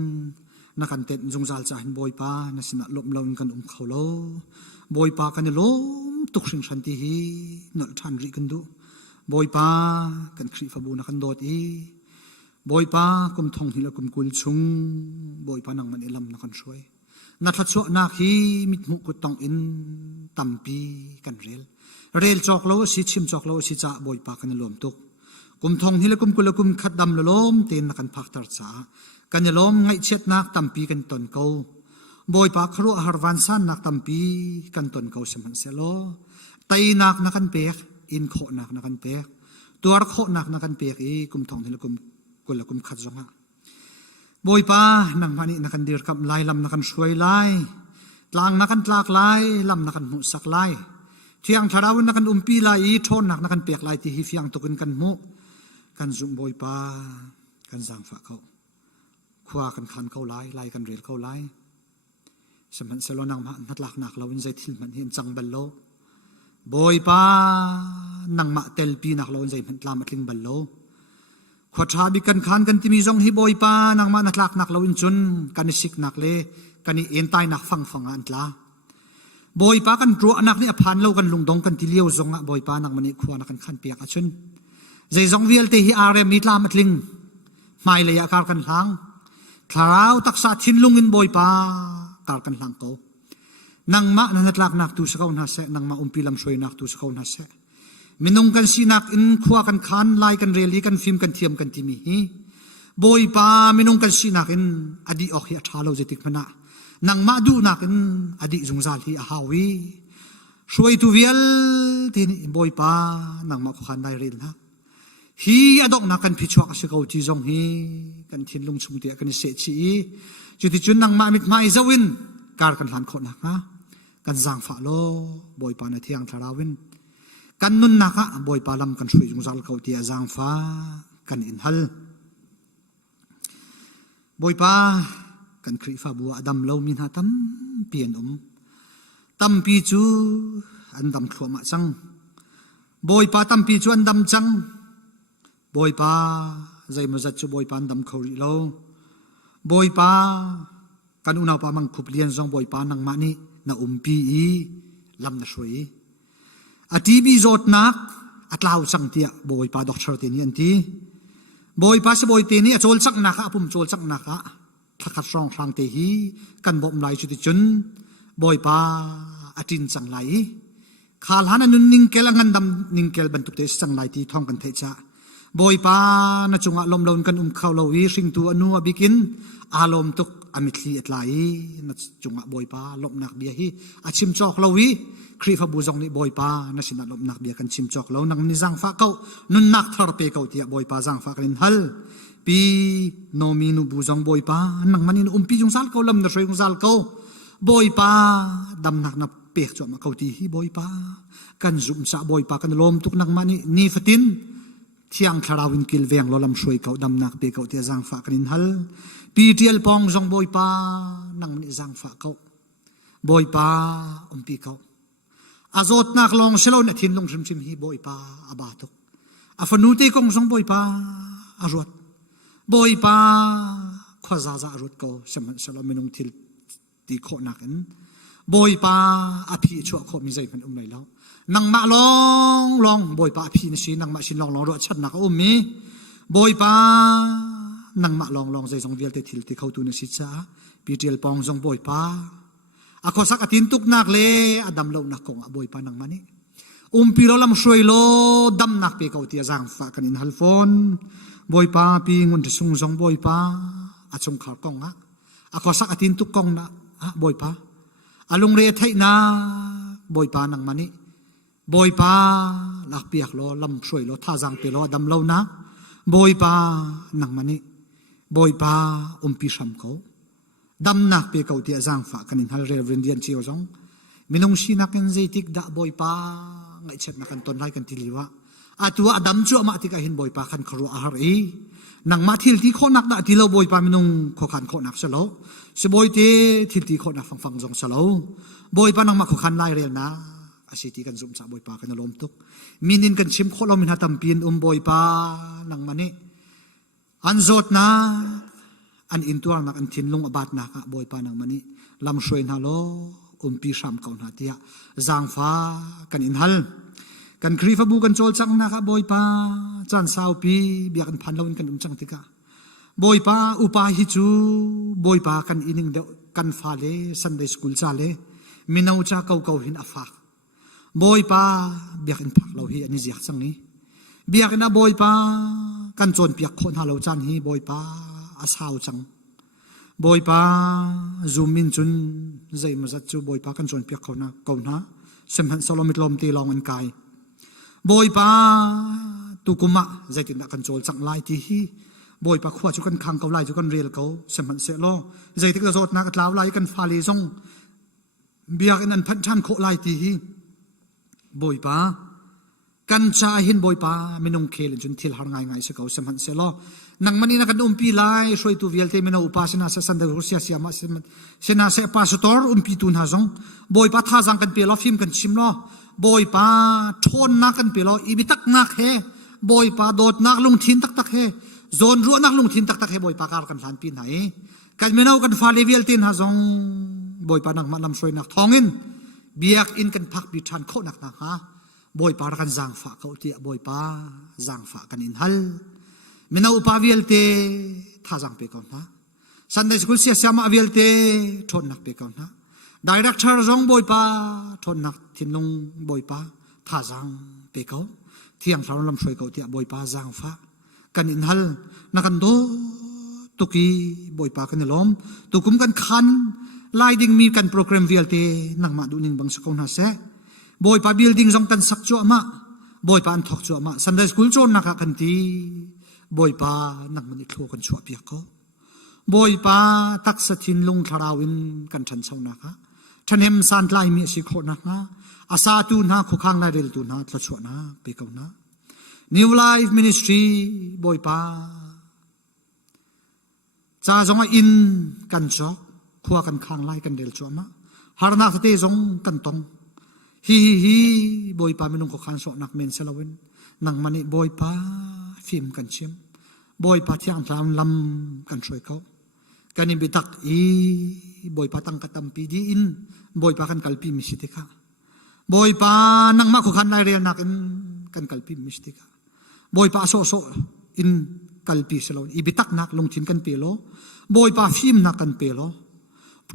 นักันเต็นจงซาลจ่าหินบอยปานัสนะลมเราอินกันเขาโลบอยปากันลมตุกสิงชันตีฮีนัลทันริกันดูบอยปากันครีฟบูนักันโดดอีบอยป้ากุมทองหิลกุมกุลชุงบอยป้านังมันเอลัมนักช่วยนัทชัวนักฮีมิดมุกุตองอินตัมปีกันเรลจอกโลสิชิมจอกโลสิจ่าบอยป้ากันลมตุกกุมทองหิลกุมกุลกุมขัดดำลมเต็นนักันพักตรจ่ากันลมไงเช็ดนักตัมปีกันตนเกาบอยป้าครัวฮาร์วันซันนักตัมปีกันตนเกาสมันเซโลไตนักนักันเปียกอินโคนักนักันเปียกตัวโคนักนักันเปียกอีกุมทองหิลกุมกุลกุมขัดจงะบอยป้านังพันินักันเดือดกับลายลำนักันช่วยลายตลางนักันตลากลายลำนักันหุสักลายเที่ยงทาราวินนักันปีลายทนนักันเปียกลายที่ฮิฟยังตุกันกันมุกันจุงบอยป้ากันจางฝาเขาคว้ากันขันเขาลายกันเรียลเขาลายสมันเซโลนังมานัดหลักหนักเราวินใจทิลมันเห็นจังบัลโลบอยป้านังมาเตลปีนักเราวินใจมันตามมาทิ้งบัลโลขวดชาบิกันขันกันที่มีจงฮิบอยปานังมานักลักนักลาวินจุนกันสิกนักเลกันเอ็นตายนักฟังอันตลาบอยปากันรัวนักนี่อภันเรากันลุงดงกันที่เลี้ยวจงบอยปานักมันนี่ขวานักกันขันเปียกอชุนใจจงเวียลเตฮิอาร์เรมิตลามัดลิงไม่เลยอาการกันหางคลาวตักษาทินลุงอินบอยปาการกันหางเขานังมานักลักนักตุสเขาหน้าเสนังมาปีลำช่วยนักตุสเขาหน้าเสมินงกันสีนักอินขวากันขันไล่กันเรลีกันฟิล์มกันเทียมกันที่มีบอยป้ามินงกันสีนักอินอดีออกเหียท้าเราจะติดมันนังมาดูนักอินอดีจงซาลีอาฮาวีช่วยตัวเวลที่นี่บอยป้านังมาขันได้เรียนนะฮีอดอกนักกันพิจวกสิเขาที่จงฮีกันทิ้งลงชุมเตียกันเสียชีจุดที่จุนนังมามิดไม่จะวินการกันหลานคนนักนะกันจางฝ่าโลบอยป้าในเที่ยงทาราวินกันนุนนักบอยปาลำกันช่วยจงซัลเขาที่จางฟ้ากันอินฮัลบอยปากันครีฟ้าบัวดำเล่ามินหาตัมเปลี่ยนตัมปีจูอันดำขวมาจังบอยปาตัมปีจูอันดำจังบอยปาใจมาจัดจูบอยปาอันดำเขาริโลบอยปากันอุณาปามังคุบเลียนจงบอยปานังมานี่นาปีลำน่ะช่วยอดีบีโจดนักอัตลาวจังเตียบอยปาดอกชร์ตีนี่อันที่บอยปาสบอยตีนี่โจลจักนักปุ่มโจลจักนักทักขัดรองคลางเตหีกันบ่มไหลจุดจุนบอยปาอจินจังไหลขาลานันนิงเกลังันดำนิงเกลบรรทุกเตสจังไหลที่ท่องกันเทจ้าบอยปาณจงอลมลนกันเข้าเลวีสิงตัวอนุอบิกินอารมณ์ตุกอมิตลีอัตไหลณจงบอยปาลบนักเบียฮีอาชิมจอกเลวีครีฟบูจงนี่บอยปาณสินาลบนักเบียกันชิมจอกเลวนังนิจังฟ้าเขานุนนักทาร์เปเขาที่บอยปาจังฟ้ากันฮัลปีโนมีนูบูจงบอยปานังมันอินปีจงซัลเขาลำเดชยจงซัลเขา บอยป้าดำหนักนับเปียกจอมาเขาตีฮีบอยป้ากันจุ่มสะบอยป้ากันลมทุกนักมันนี่ฟตินเที่ยงคาราวินกิลเวียงลอลำช่วยเขาดำหนักเปียกเขาเที่ยจังฝากกันฮัลปีเทียลปองจงบอยป้านังมันจังฝากเขาบอยป้าปีเขาอาจดนักลองเชลล์เนทินลงชิมฮีบอยป้าอาบาตุกอาฟนูเตกงจงบอยป้าอารวดบอยป้าขวาซาอารวดเขาสมันเชลล์ไม่นุ่งทิลตีโคนักกันบอยป้าอภิชัวโคมีใจมันเลยแล้วนังมาลองบอยป้าอภินชีนังมาชินลองรถชัดนักมีบอยป้านังมาลองใจทรงเวียลเตทิลที่เขาตูนสิจ้าปีเจลปองทรงบอยป้าอาขอสักตินตุกนักเลอดัมเลวนักกงบอยป้านังมันนี่ปีเราลำช่วยโลดัมนักเปเขาที่จังฝากกันอินฮัลฟอนบอยป้าปีงุนที่ซุงทรงบอยป้าอาจงขากงอ่ะอาขอสักตินตุกกงนะบอยป้าอาลุงเรียไทยนาบอยป้านังมันนี่บอยป้าลักเปียกโลลำช่วยโลท่าจังเปโลดัมเลวนะบอยป้านังมันนี่บอยป้าปีชัมเขาดำนักเปเขาที่จังฝากกันอินฮัลเรเวนเดียนเชียวจงมินงชีนักกันใจติกด่าบอยป้าไงเช็ดนักกันต้นไรกันทีลีวะอาตัวอดัมจั่วมาที่กันเห็นบอยป้ากันครัวอาหารนังมาทิลที่โคนักด่าที่เราบอยป้ามินงโคขันโคนักสโลสบอยเตทิลที่โคนักฟังจงสโลบอยป้านังมาโคขันไล่เรียนนะอาศัยที่กันซุ่มสาบอยป้ากันลมตุกมินินกันชิมโคลมินหัตมปีนบอยป้านังมันนี่อันโจดนะอันอินตัวนักอันทินลงอบาดนักบอยป้านังมันนี่ลำช่วยนาโลปีชามก่อนหาเตียจางฟ้ากันอินฮัลกันครีฟบูกันโจลจังนะครับบอยป้าจันสาวปีเบียกันพันลวินกันจังติกาบอยป้าอุปาฮิจูบอยป้ากันอินิงเดกันฟ้าเลสันเดย์สกูลซาเลมินาวจ้าเก่าหินอาฟากบอยป้าเบียกันพักเราฮีอันนี้เสียจังนี้เบียกันนะบอยป้ากันโจนเปียกคนหาเราจันฮีบอยป้าอาสาวจังบอยป้าซูมินจุนใจมาจัดจูบอยป้ากันจนเปียกเขานะเก่านะเสมหันสโลมิตลมตีลองอันกายบอยป้าตุกุมะใจติดนักกันโจลจังไล่ที่ฮีบอยป้าขวาจุกันคังเขาไล่จุกันเรียลเขาเสมหันเสลอใจติดกระโดดนักลาวไล่กันฟาลีซงเบียกันนั้นพันชันโคไล่ที่ฮีบอยป้ากันชาหินบอยป้าไม่นงเคลจนทิลหางไงสักเขาเสมหันเสลอนังมันนี่นักกันปีไล่ช่วยตัวเวลเตมินาอุปาสนาเสสันเดรุเซียเสียมาเสนาเสปาสตอร์ปีตุนหาซงบอยป้าท่าจังกันเปลอฟิมกันชิมล้อบอยป้าทนนักกันเปลออีบิตักนักเฮบอยป้าโดดนักลงทินตักเฮโซนรัวนักลงทินตักเฮบอยป้าการกันหลานปีไหนกันมินากันฟาเลเวลเตนหาซงบอยป้านักมันลำช่วยนักทองอินเบียกอินกันพักบิชันโคนักนะฮะบอยป้ากันจังฝากเขาเตียบอยป้าจังฝากกันอินฮัลมินาอุปาวิลเตท่าจังเปก่อนนะสันเดย์สกุลเสียสามาวิลเตทนนักเปก่อนนะดีเรกเตอร์จงบอยป้าทนนักทินลงบอยป้าท่าจังเปก่อนเที่ยงสาวลำช่วยเขาเตียบอยป้าจังฟ้ากันอินฮัลนักกันโตตุกีบอยป้ากันล้มตุกุมกันคันไล่ดิ่งมีกันโปรแกรมวิลเตนักมาดูนิ่งบังสกุลฮะเสบอยป้าบิลดิ้งจงกันสักจั่วมาบอยป้าอันทอกจั่วมาสันเดย์สกุลโจนนักกันทีบอยป้านักมันอิทโลกันชัวเปียกเขาบอยป้าตักสถินลงทาราวินกันฉันเช้านักฉันเห็นสันไลมีสิโคนักอาซาตูนาคุขังไลเรลตูนาทชัวนะเปียกนะ New Life Ministry บอยป้าจ้าจงอินกันช็อกขัวกันขังไลกันเดลชัวนะฮาร์นักเตจงกันตงฮีบอยป้าไม่นุ่งคุขันโซนักเมนเซลวินนังมันบอยป้าฟิมกันชิมบอยป้าที่อันตรายลำกันช่วยเขากันอินบิตักบอยป้าตั้งกระตำปีดีอินบอยป้ากันกัลปีมิสติกาบอยป้านังมาคุขันได้เรียนนักกันกัลปีมิสติกาบอยป้าโซอินกัลปีเสลอิบิตักนักลงทิ้งกันเปโลบอยป้าฟิมนักกันเปโล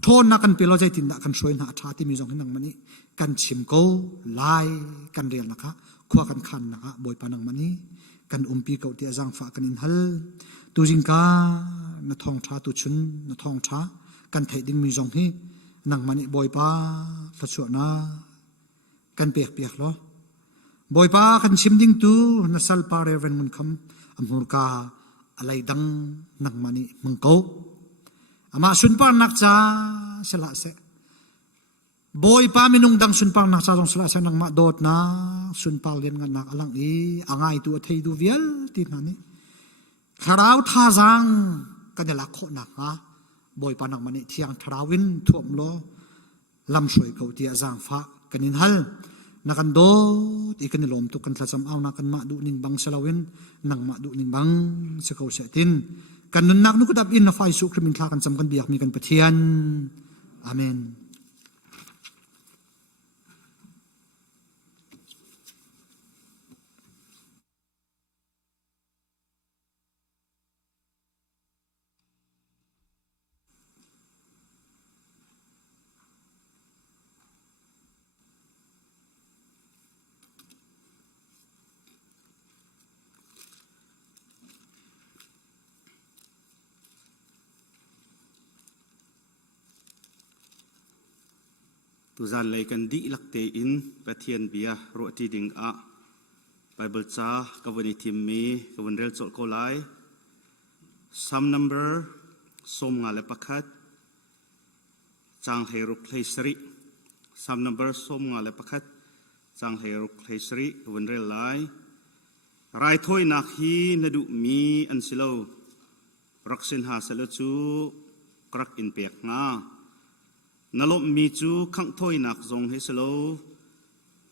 ทนนักกันเปโลใจตินนักกันช่วยนักชาติมีจงให้นังมันนี่กันชิมเขาไล่กันเรียนนะคะขวากันขันนะคะบอยป้านังมันนี่กันปีเก่าที่จังฝากกันอินฮัลตูจิงกาณทองช้าตูชุนณทองช้ากันไทยดิ้งมีจงให้นังมันนี่บอยป้าทัชวนะกันเปียกล้อบอยป้ากันชิมดิ้งตูณสัลปาเรเวนมุนคำอเมริกาอะไรดังนังมันนี่มังโกอามาสุนปานักจ้าสละเส boy pa minung dang sunpang nak sarong sala sa nang madot na sunpang len nga nak alang angai tu thei du vial ti na ni kharau tha jang kanela kho na ha boy pa nak mani thiang tharawin thuam lo lam soi ko ti azang fa kanin hal nakan do ikan lom tu kan thlasam aw na kan ma du ning bang salawin nang ma du ning bang sa ko sa tin kan nun nak nu ko dap in na fai su krimin thla kan cham kan biak mi kan pathian amen. tu zan lei kan di lakte in pathian bia ro ti ding a bible cha kawani thim mi kawan rel chol ko lai sam number som nga le pakhat chang heruk thaisri sam number som nga le pakhat chang heruk thaisri kawan rel lai rai thoi nak hi nadu mi an silo raksin ha salo chu krak in pek nga nalom mi chu khang thoi nak zong he selo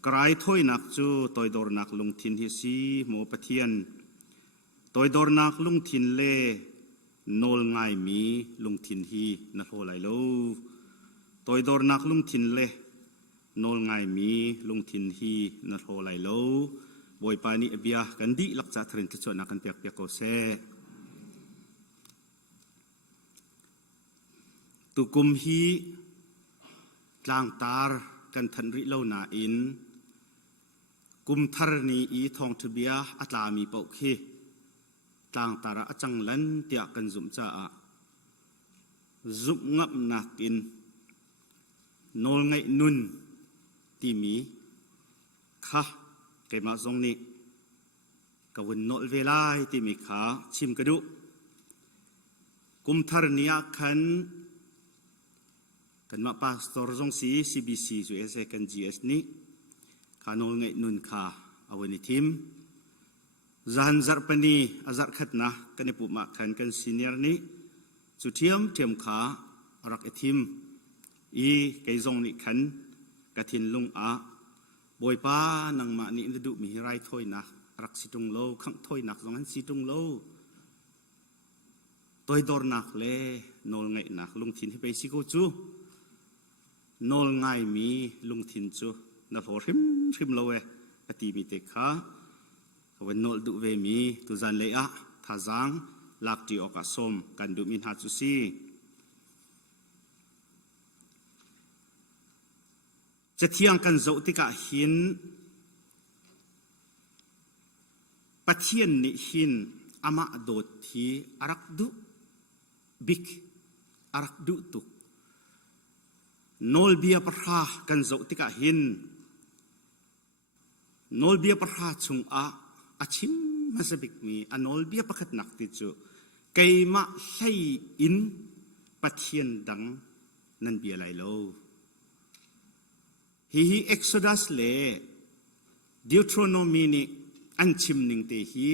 krai thoi nak chu toy dor nak lung thin hi si mo pathian toy dor nak lung thin le nol ngai mi lung thin hi na ho lai lo toy dor nak lung thin le nol ngai mi lung thin hi na ho lai lo boy pa ni abia kan di lak cha thrin chu na kan pek pek ko se tu kum hi tlang tar kan than ri lo na in kum thar ni i thong thubia atla mi pau khi tlang tara achang lan tia kan zum cha a zup ngap nak in nol ngai nun ti mi kha ke ma zong ni ka won nol velai ti mi kha chim ka du kum thar nia khan kan ma pastor zong si CBC zu ese kan GS ni kanol ngai nun kha awani thim zan zarpani azar khatna kan pu ma khan kan senior ni chu thiam kha rak ethim i kai zong ni khan ka thin lung a boy pa nang ma ni du mi rai thoi na rak situng lo khang thoi nak zong an situng lo toy dor nak le nol ngai nak lung thin hi pe si ko chu nol ngai mi lung thin chu na hor him lo e ati mi te kha kawan nol du ve mi tu zan le a tha jang lak ti oka som kan du min ha chu si che thiang kan zo ti ka hin pathian ni hin ama dot thi arak du bik arak du tu nol bia parha kan zo tika hin nol bia parha chung a achim masabik mi anol bia pakhat nak ti chu keima hlei in pathian dang nan bia lai lo hi exodus le deuteronomy ni anchim ning te hi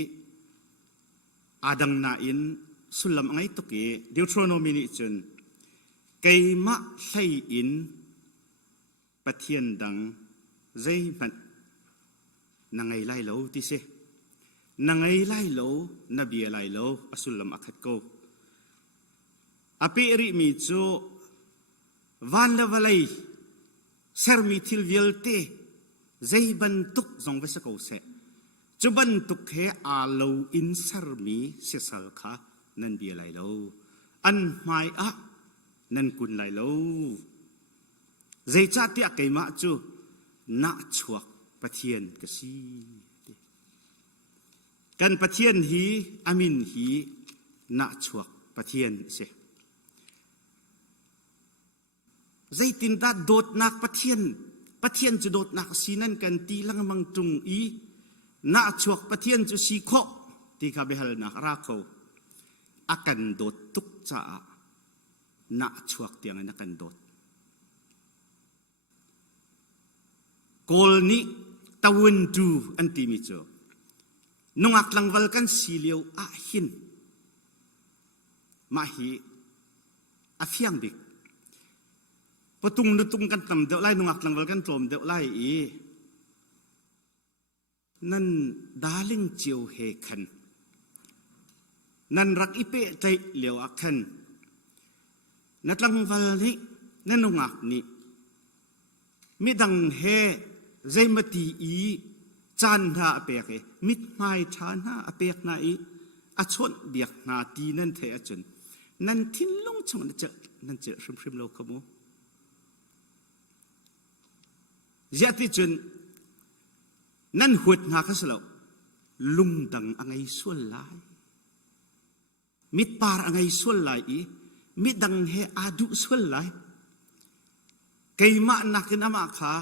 adang na in sulam ngai to ke deuteronomy ni chun keima hlei in pathian dang zai man nangai lai lo ti se nangai lai lo na bia lai lo asulam akhat ko api ri mi chu van la valai ser mi thil vial te zai ban tuk zong ve sa ko se chu ban tuk he a lo in sar mi se sal kha nan bia lai lo an mai a nan kun lai lo zai cha tia kai ma chu na chuak pathian ka si kan pathian hi amin hi na chuak pathian se zai tin ta dot nak pathian chu dot nak sinan kan ti lang mang tung i na chuak pathian chu si kho ti kha behal nak ra kho akan dot tuk cha na chuak tiang na kan dot kol ni tawun tu anti mi cho nungak langwal kan siliu a hin ma hi a fiang dik patung nutung kan tam deuh lai nungak langwal kan tlom deuh lai i nan daling chiu he khan nan rak ipe tai leo a khan natlangwal ni nanungak ni midang he zaimati i chan ha apek e mit mai chan ha apek na i achon biak na ti nan the achun nan thin long chung nan che shrim shrim lo khamu yati chun nan huat nga khasalo lung dang angai sual lai mit par angai sual lai i midang he adu sual lai keima nakin ama kha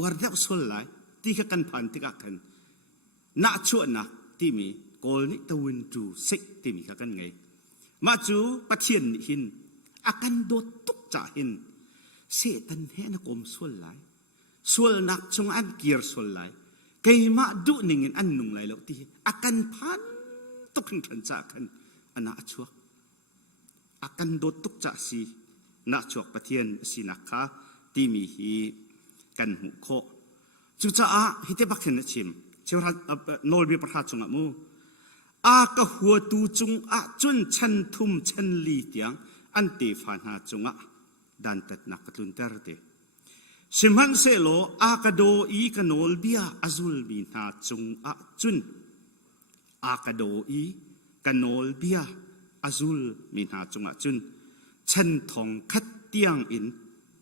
wardak sual lai ti ka kan phan ti ka kan na chu na ti mi kol ni tawin tu sik ti mi ka kan ngai ma chu pathian ni hin akan do tuk cha hin se tan he na kom sual lai sual nak chung an kier sual lai keima du ningin an nung lai lo ti akan phan tuk kan cha kan ana chu akan do tuk cha si na chuak pathian si nakha ti mi hi kan hu kho chu cha a hite bakhen na chim chewra nol bi prakha chunga mu a ka huwa tu chung a chun chan thum chan li tiang an te phan ha chunga dan tat nak katlun ter te simhan se lo a ka do i ka nol bia azul bi na chung a chun a ka do i ka nol bia azul mi na chung a chun chan thong khat tiang in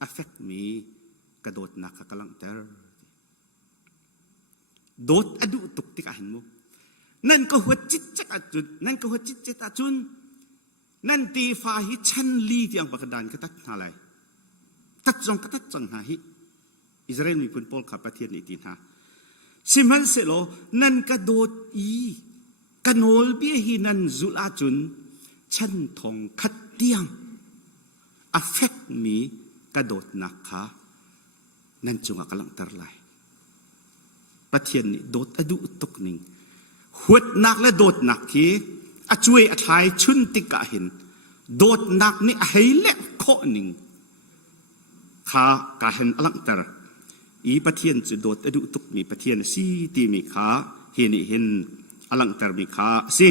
affect me ka dot na ka kalang ter dot adu tuk ti ka hin mo nan ka huat chit chak achun nan ka huat chit chit achun nan ti fa hi chan li tiang pakadan ka tat na lai tat jong ha hi Israel mi pun pol kha pathian ni tin ha simhan se lo nan ka dot i kanol bi hi nan zul achun chan thong khat tiang affect me ka dot na kha nan chunga kalang tar lai pathian ni dot adu tuk ning huat nak la dot nak ki a chui a thai chun tik ka hin dot nak ni a heile kho ning kha ka hen alang tar i pathian chu dot adu tuk mi pathian si ti mi kha he ni hin alang tar mi kha si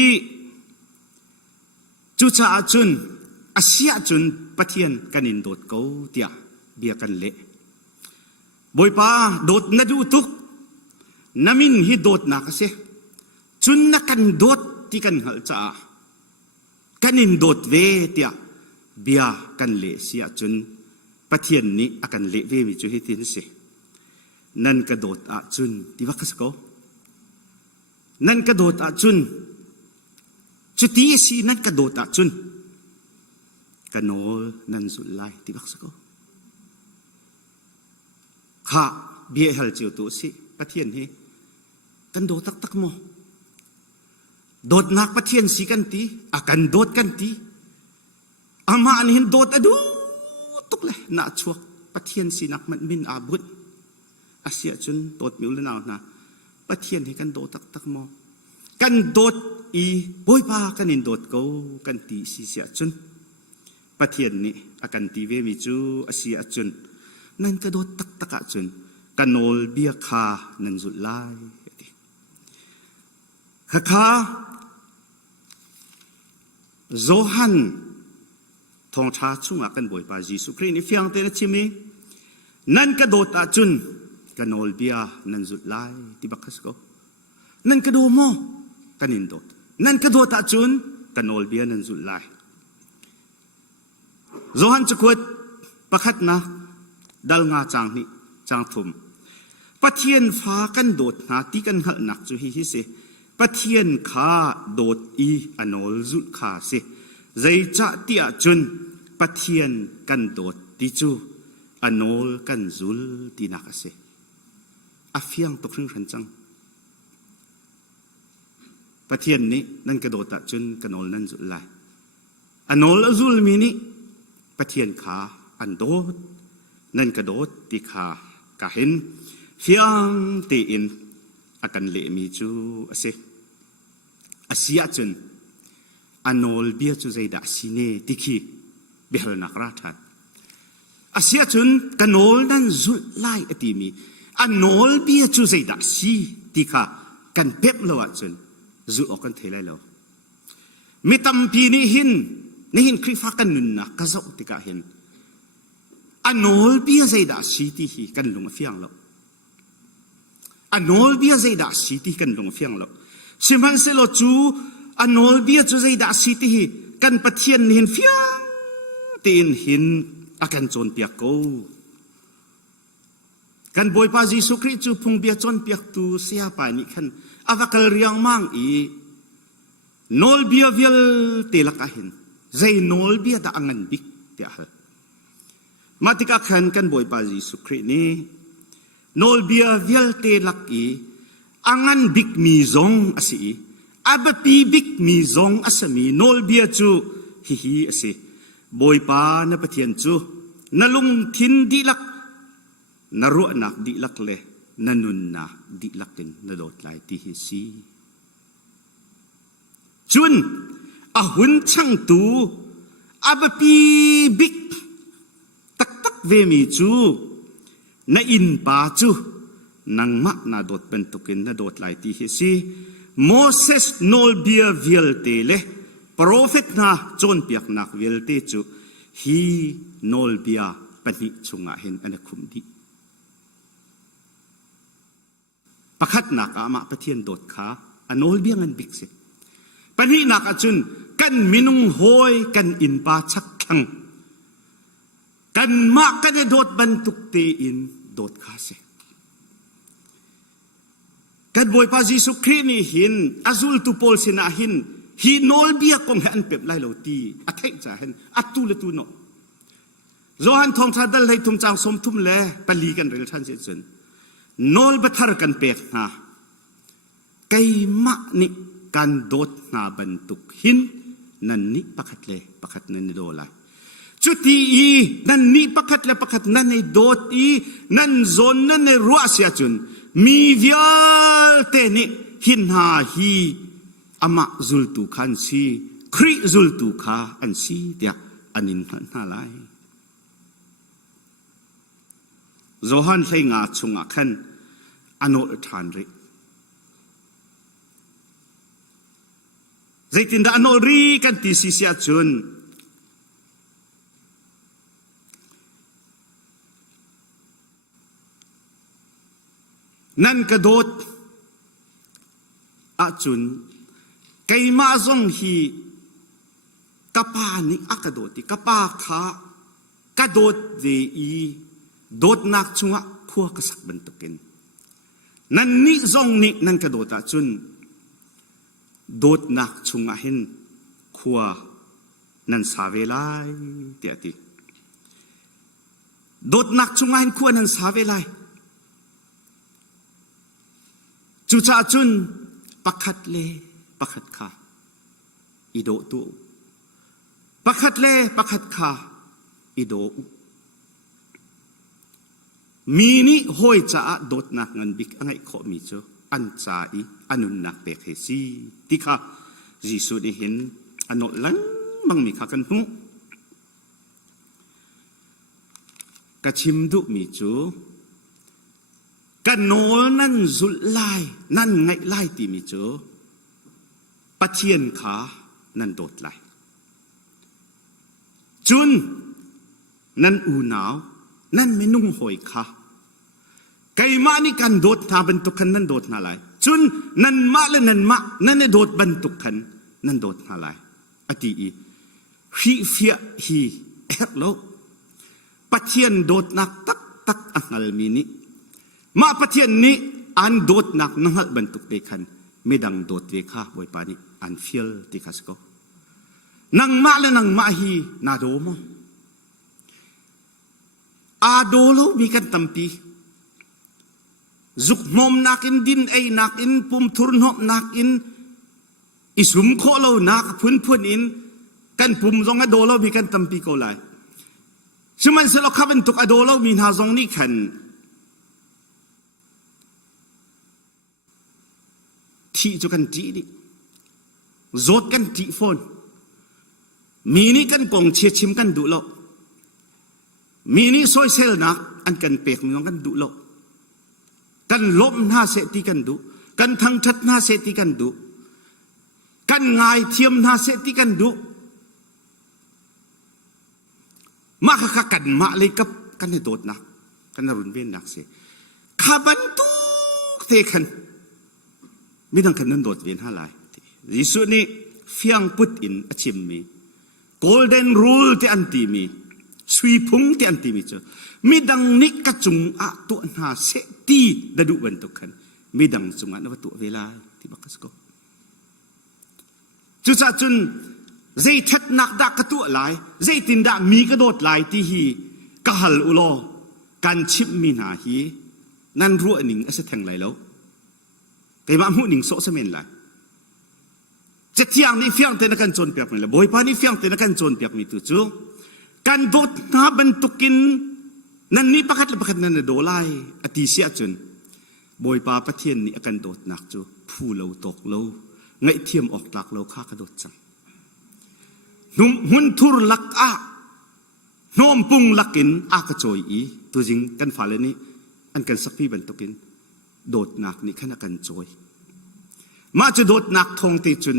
i chu cha chun asia chun pathian kanin dot ko tia bia kan le boy pa dot na du tuk namin hi dot na kasi chun na kan dot ti kan hal cha kanin dot ve tia bia kan le sia chun pathian ni akan le ve mi chu hi tin se nan ka dot a chun ti wa kas ko nan ka dot a chun chu ti si nan ka dot a chun kanol nan zul lai ti wa kas ko kha bia hal chiu tu si pathian hi kan do tak tak mo dot nak pathian si kan ti akan dot kan ti ama an hin dot adu tuk le na chuak pathian si nak man min abut asia chun dot mi ul na na pathian hi kan do tak tak mo kan dot i boy pa kan in dot ko kan ti si sia chun pathian ni akan ti ve mi chu asia chun nan ka dot tak taka chun kanol bia kha nan zul lai kha zohan thong tha chunga kan boy pa jisu khrist ni fiang te na chimi nan ka dot a chun kanol bia nan zul lai ti bakas ko nan ka do mo kanin dot nan ka dot a chun kanol bia nan zul lai zohan chukwat pakhat na dal nga chang ni chang thum pathian pha kan dot na ti kan hal nak chu hi se pathian kha dot i anol zul kha se zai cha tia chun pathian kan dot ti chu anol kan zul ti nak se afiang to khring ran chang pathian ni nan ka dot ta chun kanol nan zul lai anol zul mi ni pathian kha an dot นั่นกระโดดตีขากะเห็นเฟียงตีอินอากันเลมีจูอาเซอาเซียจุนอันโนลเบียจูใจดาสิเนติคีเบลนักราทัดอาเซียจุนกันโนลนั้นจุดไล่อติมีอันโนลเบียจูใจดาสีติขากันเพ็บเลวจุนจุออกกันเทไลเลวมิตัมพีนี่หินคริฟ้ากันนุนนะกะจะติกาเห็นอันโนลเบียใจดาสีติฮีกันลงเฟียงเลวอันโนลเบียใจดาสีติกันลงเฟียงเลวสิมันเสลจูอันโนลเบียจูใจดาสีติฮีกันปะเทียนหินเฟียงตีนหินอากันจนเปียกกูกันบอยปาจิสุคริจูพุงเบียจนเปียกตูเสียไปนี่ขันอาวกลเรียงมังอีโนลเบียเวลเตลักอาหินใจโนลเบียดาอังันบิกเตียฮมาติกาขันกันบอยปาจิสุครินี่โนลเบียเวลเตลักอีอังันบิกมีซงอาศีอาบปีบิกมีซงอาสมีโนลเบียจูฮิอาศีบอยปานปะเทียนจูนลุงทินดีลักนรุนักดีลักเลนันุนนักดีลักเต็นนโดดไลที่ฮิซีจุนอาหุนช่างตูอาบปีบิกตักเวมีจูนอินปาจูนังมะนาโดดเป็นตุกินนโดดไลที่ฮิซีโมเสสโนลเบียเวลเตเลโปรเฟตนาจนเปียกนักเวลเตจูฮีโนลเบียปนิชงอาเห็นอันคุมดีประคัดนักอามาปะเทียนโดดขาอันโนลเบียงันบิกสิปนินักอาจุนกันมินุงโฮยกันอินปาชักขังกันมากันโดดบรรทุกเตอินโดดขาสิกันบอยปาจิสุครีนี่หินอาซุลตุโปลสินาหินฮีโนลเบียกงเห็นเปบไลโลตีอัฐิจ่าเห็นอัตุเลตุโนโจฮันทองทาดัลให้ทุมจางสมทุมเล่ปลีกันเรื่องท่านเจริญโนลบัทรกันเปกนะไกมะนี่การโดดนาบรรทุกหินนั่นนี่ประคัดเลยประคัดนั่นโดละจุดที่นั่นนี่ประคัดเลยประคัดนั่นในโดดนั่นโซนนั่นในรัวเสียจุนมีวิลเตนิหินหาฮีอามาจุลตุขันซีคริจุลตุขาอันซีเดียอันนินหันหาไลโจฮันให้งาชงอาขันอโนทานริใจตินดาอโนรีกันติสิเสียจุนนั่นกระโดดอาจุนไกมาซงฮีกะปานิอักกระโดดติกะปาขากระโดดเดีโดดนักชงะพัวกษักบรรทุกินนั่นนี่ซงนี่นั่นกระโดดอาจุนโดดนักชงะเห็นขัวนั่นสาเวลายเตียติโดดนักชงะเห็นขัวนั่นสาเวลายจุจ่าจุนประคัดเลประคัดขาอิโดตุประคัดเลประคัดขาอิโดมีนี่ห้อยจ่าโดดนักเงินบิกอะไรขอมีเจออันจ่าอีอันุนนักเปกเฮซีที่ข้าจิสุได้เห็นอันโนลันบังมีข้ากันหูกระชิมดุมีจูกันโนนั่นสุดไลนั่นไงไลตีมิเจอปะเทียนขานั่นโดดไลจุนนั่นอูหนาวนั่นไม่นุ่งหอยขาไก่มานี่กันโดดนาบรรทุกขันนั่นโดดนาไลจุนนั่นมาและนั่นมานั่นโดดบรรทุกขันนั่นโดดนาไลอติอีฮีเฟียฮีเอ็กโลปะเทียนโดดนักตักอังอัลมีนี่มาปะเทียนนี้อันโดดนักนั่งบรรทุกเด็กขันไม่ดังโดดเวข้าบอยปานีอันเฟียลติคัสโกนังมาและนังมาฮีนาโดมอาโดโลมีกันตัมปีจุกมอมนักอินดินไอนักอินปุ่มทุรนหนักอินอิสุมโคโลนักพุนอินกันปุ่มจงอาโดโลมีกันตัมปีโกไล ซึ่งมันเสร็จแล้วขับเป็นตุกอโดเรามีนาซองนี่ขันที่จุกันจีดิโจดกันจีโฟนมีนี่กันกงเชียชิมกันดูโลมีนี่ซอยเซลนักอันกันเปียกมีน้องกันดูโลกันล้มหน้าเสตีกันดูกันทั้งชัดหน้าเสตีกันดูกันง่ายเทียมหน้าเสตีกันดูมาขักกันมาเลยกับกันให้โดดนักกันรุนเวียนนักเสียขาบันตุกเทกันไม่ต้องกันนั้นโดดเวียนหาลายยิสุนี่เฟียงพุทอินอชิมมี golden rule ที่อันตีมีสวีพุงที่อันตีมีเจอมีดังนิกจุงอะตัวหน้าเสตีดดุวันตุกันมีดังจุงอะนวัตถุเวลาที่บักสกจุดจุนใจทัดนักดักกระตัวหลายใจตินดามีกระโดดหลายที่ฮีกะฮัลอุโลการชิมมีนาฮีนั่นรู้อันหนึ่งอาศัยแทงไหลแล้วแต่มาหูหนึ่งโซเสมินไหลจะเที่ยงนี้เฟียงเตนักันโจนเปียกมีละบ่อยปานี้เฟียงเตนักันโจนเปียกมีตัวจูการโดดน้าบรรทุกินนั่นนี่ประคัดละประคัดนั่นโดไลอติเสียจนบ่อยปาประเทียนนี่อาการโดดหนักจูผู้เราตกเราไงเทียมออกหลักเราข้ากระโดดจังนุ่มหุ่นทุรลักอะน้อมปุงลักกินอากระโจยอีตัวจริงกันฝ่าเลยนี้อันกันสักพี่บรรทุกินโดดหนักนี่ขณะกันโจยมาจะโดดหนักทงตีจุน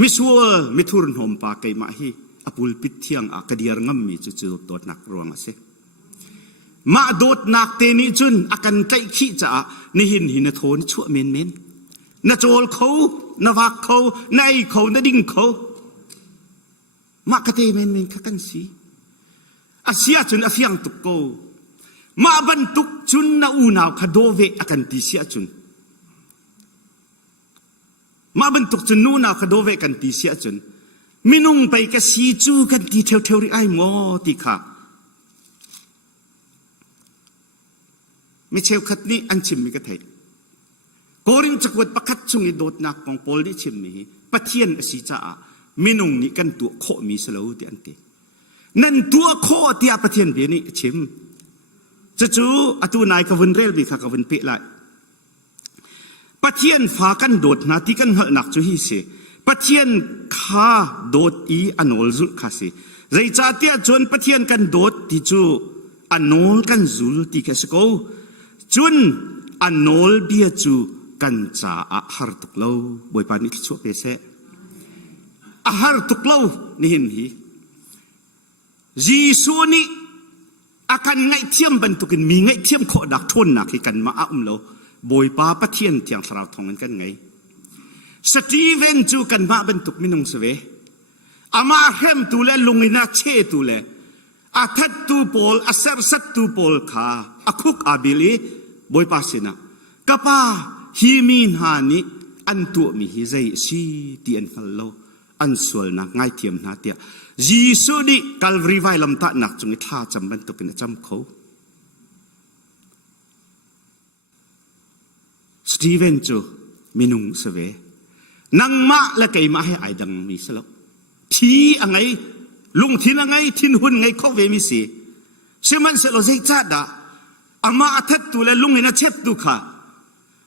มิสวอมิทุรนหอมปาไกมาฮีอปุลปิดเทียงอากระเดียร์งำมีจุดโดดหนักรวงเสมาโดดหนักเตนิจุนอากันใจขี้จะนี่หินโทนชั่วเมนนาโจลเขานาวักเขานายเขานาดิ่งเขามากระเตเมนข้ากันสีอาเซียจุนอาเฟียงตุกโกมาบรรทุกจุนนาอูนาวคาโดเวอากันตีเสียจุนมาบรรทุกจุนนูนาวคาโดเวกันตีเสียจุนมินุงไปกะซีจูกันตีเทวริไอโมติค่ะไม่เชื่อขัดนี้อันชิมมีกระเทยโกรินจักรวดประคัดชุงโดดนักของโพลดิชิมมีปะเทียนอสิจ้ามินุงนี่กันตัวโคมีสลาวที่อันเตนั่นตัวโคที่ปะเทียนเบียนี่ชิมจู่อตัวนายกวนเรลมีข้ากวนเปะlạiปะเทียนฝากันโดดนาที่กันเหนักจุฮีเสปะเทียนข้าโดดอีอันโอลจุข้าเสใจจ่าเตียจวนปะเทียนกันโดดที่จูอันโอลกันจุลที่แคสโกจุนอันโอลเบียจูกันจ่าอาหารตุกเลาบ่อยปานิชั่วเปเสอาหารตุกเลานี่เห็นหีจีซูนี่อาการไงเทียมบรรทุกินมีไงเทียมโคดักทุนนักกันมาอุ้มเราบ่อยปาปะเทียนเทียงสาวทองกันไงสตีเวนจูกันมาบรรทุกมินงเสวอามาเฮมตูเลลุงอินาเชตูเลอาทัดตูโพลอาเซอร์สัตตูโพลขาอาคุกอาบิลีบ่อยปาสินะกะปาฮีมินฮานิอันตัวมีฮิใจซีตีอันฮัลโลอันสวลนักง่ายเทียมนาเตียจีสุดิกัลรีไวลำตาหนักจงอิท่าจำบรรทุกินจำเขาสตีเวนจูมินุงเสวนังมาและไก่มาให้ไอดังมีสลบทีอังไงลุงทีนังไงทินหุ่นไงเขาเวมิสีซึ่งมันเสลใจจัดอามาอัฐตุและลุงเห็นเช็ดตุค่ะ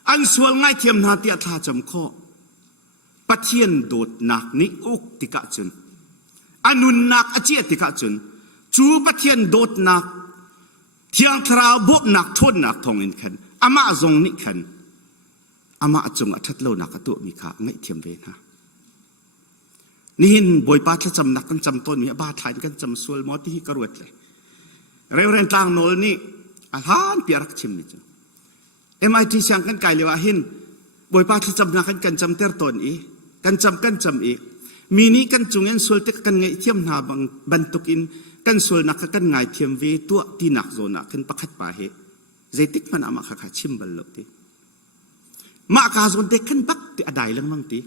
อันสวลง่ายเทียมนาเตียท่าจำข้อปะเทียนโดดหนักนิอุกติกะจุนอนุนนักอเจียติกะจุนจูปะเทียนโดดหนักเทียงทราบุบหนักทนหนักทองอินขันอามาจงนิขันอามาจงอัฐเลานักตัวมีขาง่ายเทียมเวนะนี่หินบ่อยปาแค่จำหนักกันจำต้นมีบาทายกันจำสวลมอที่กระรวดเลยเรื่องเรื่องต่างโน้นนี่อาหารเปียกชิมนี่จ้ะMIT ช่างกันไกลเลยว่าหินบ่อยปาแค่จำหนักกันจำเตอร์ต้นอีกันจำอีกมีนี้กันจุงยันสวลเต็กกันไงเทียมนาบังบรรทุกินกันสวลนักกันไงเทียมเวตัวที่หนักโซนักกันประคัดป่าเหใจติกมันอามาขาชิมบรรลุที่มาคาโซนเด็กกันบักที่อดายเรื่องมั่งที่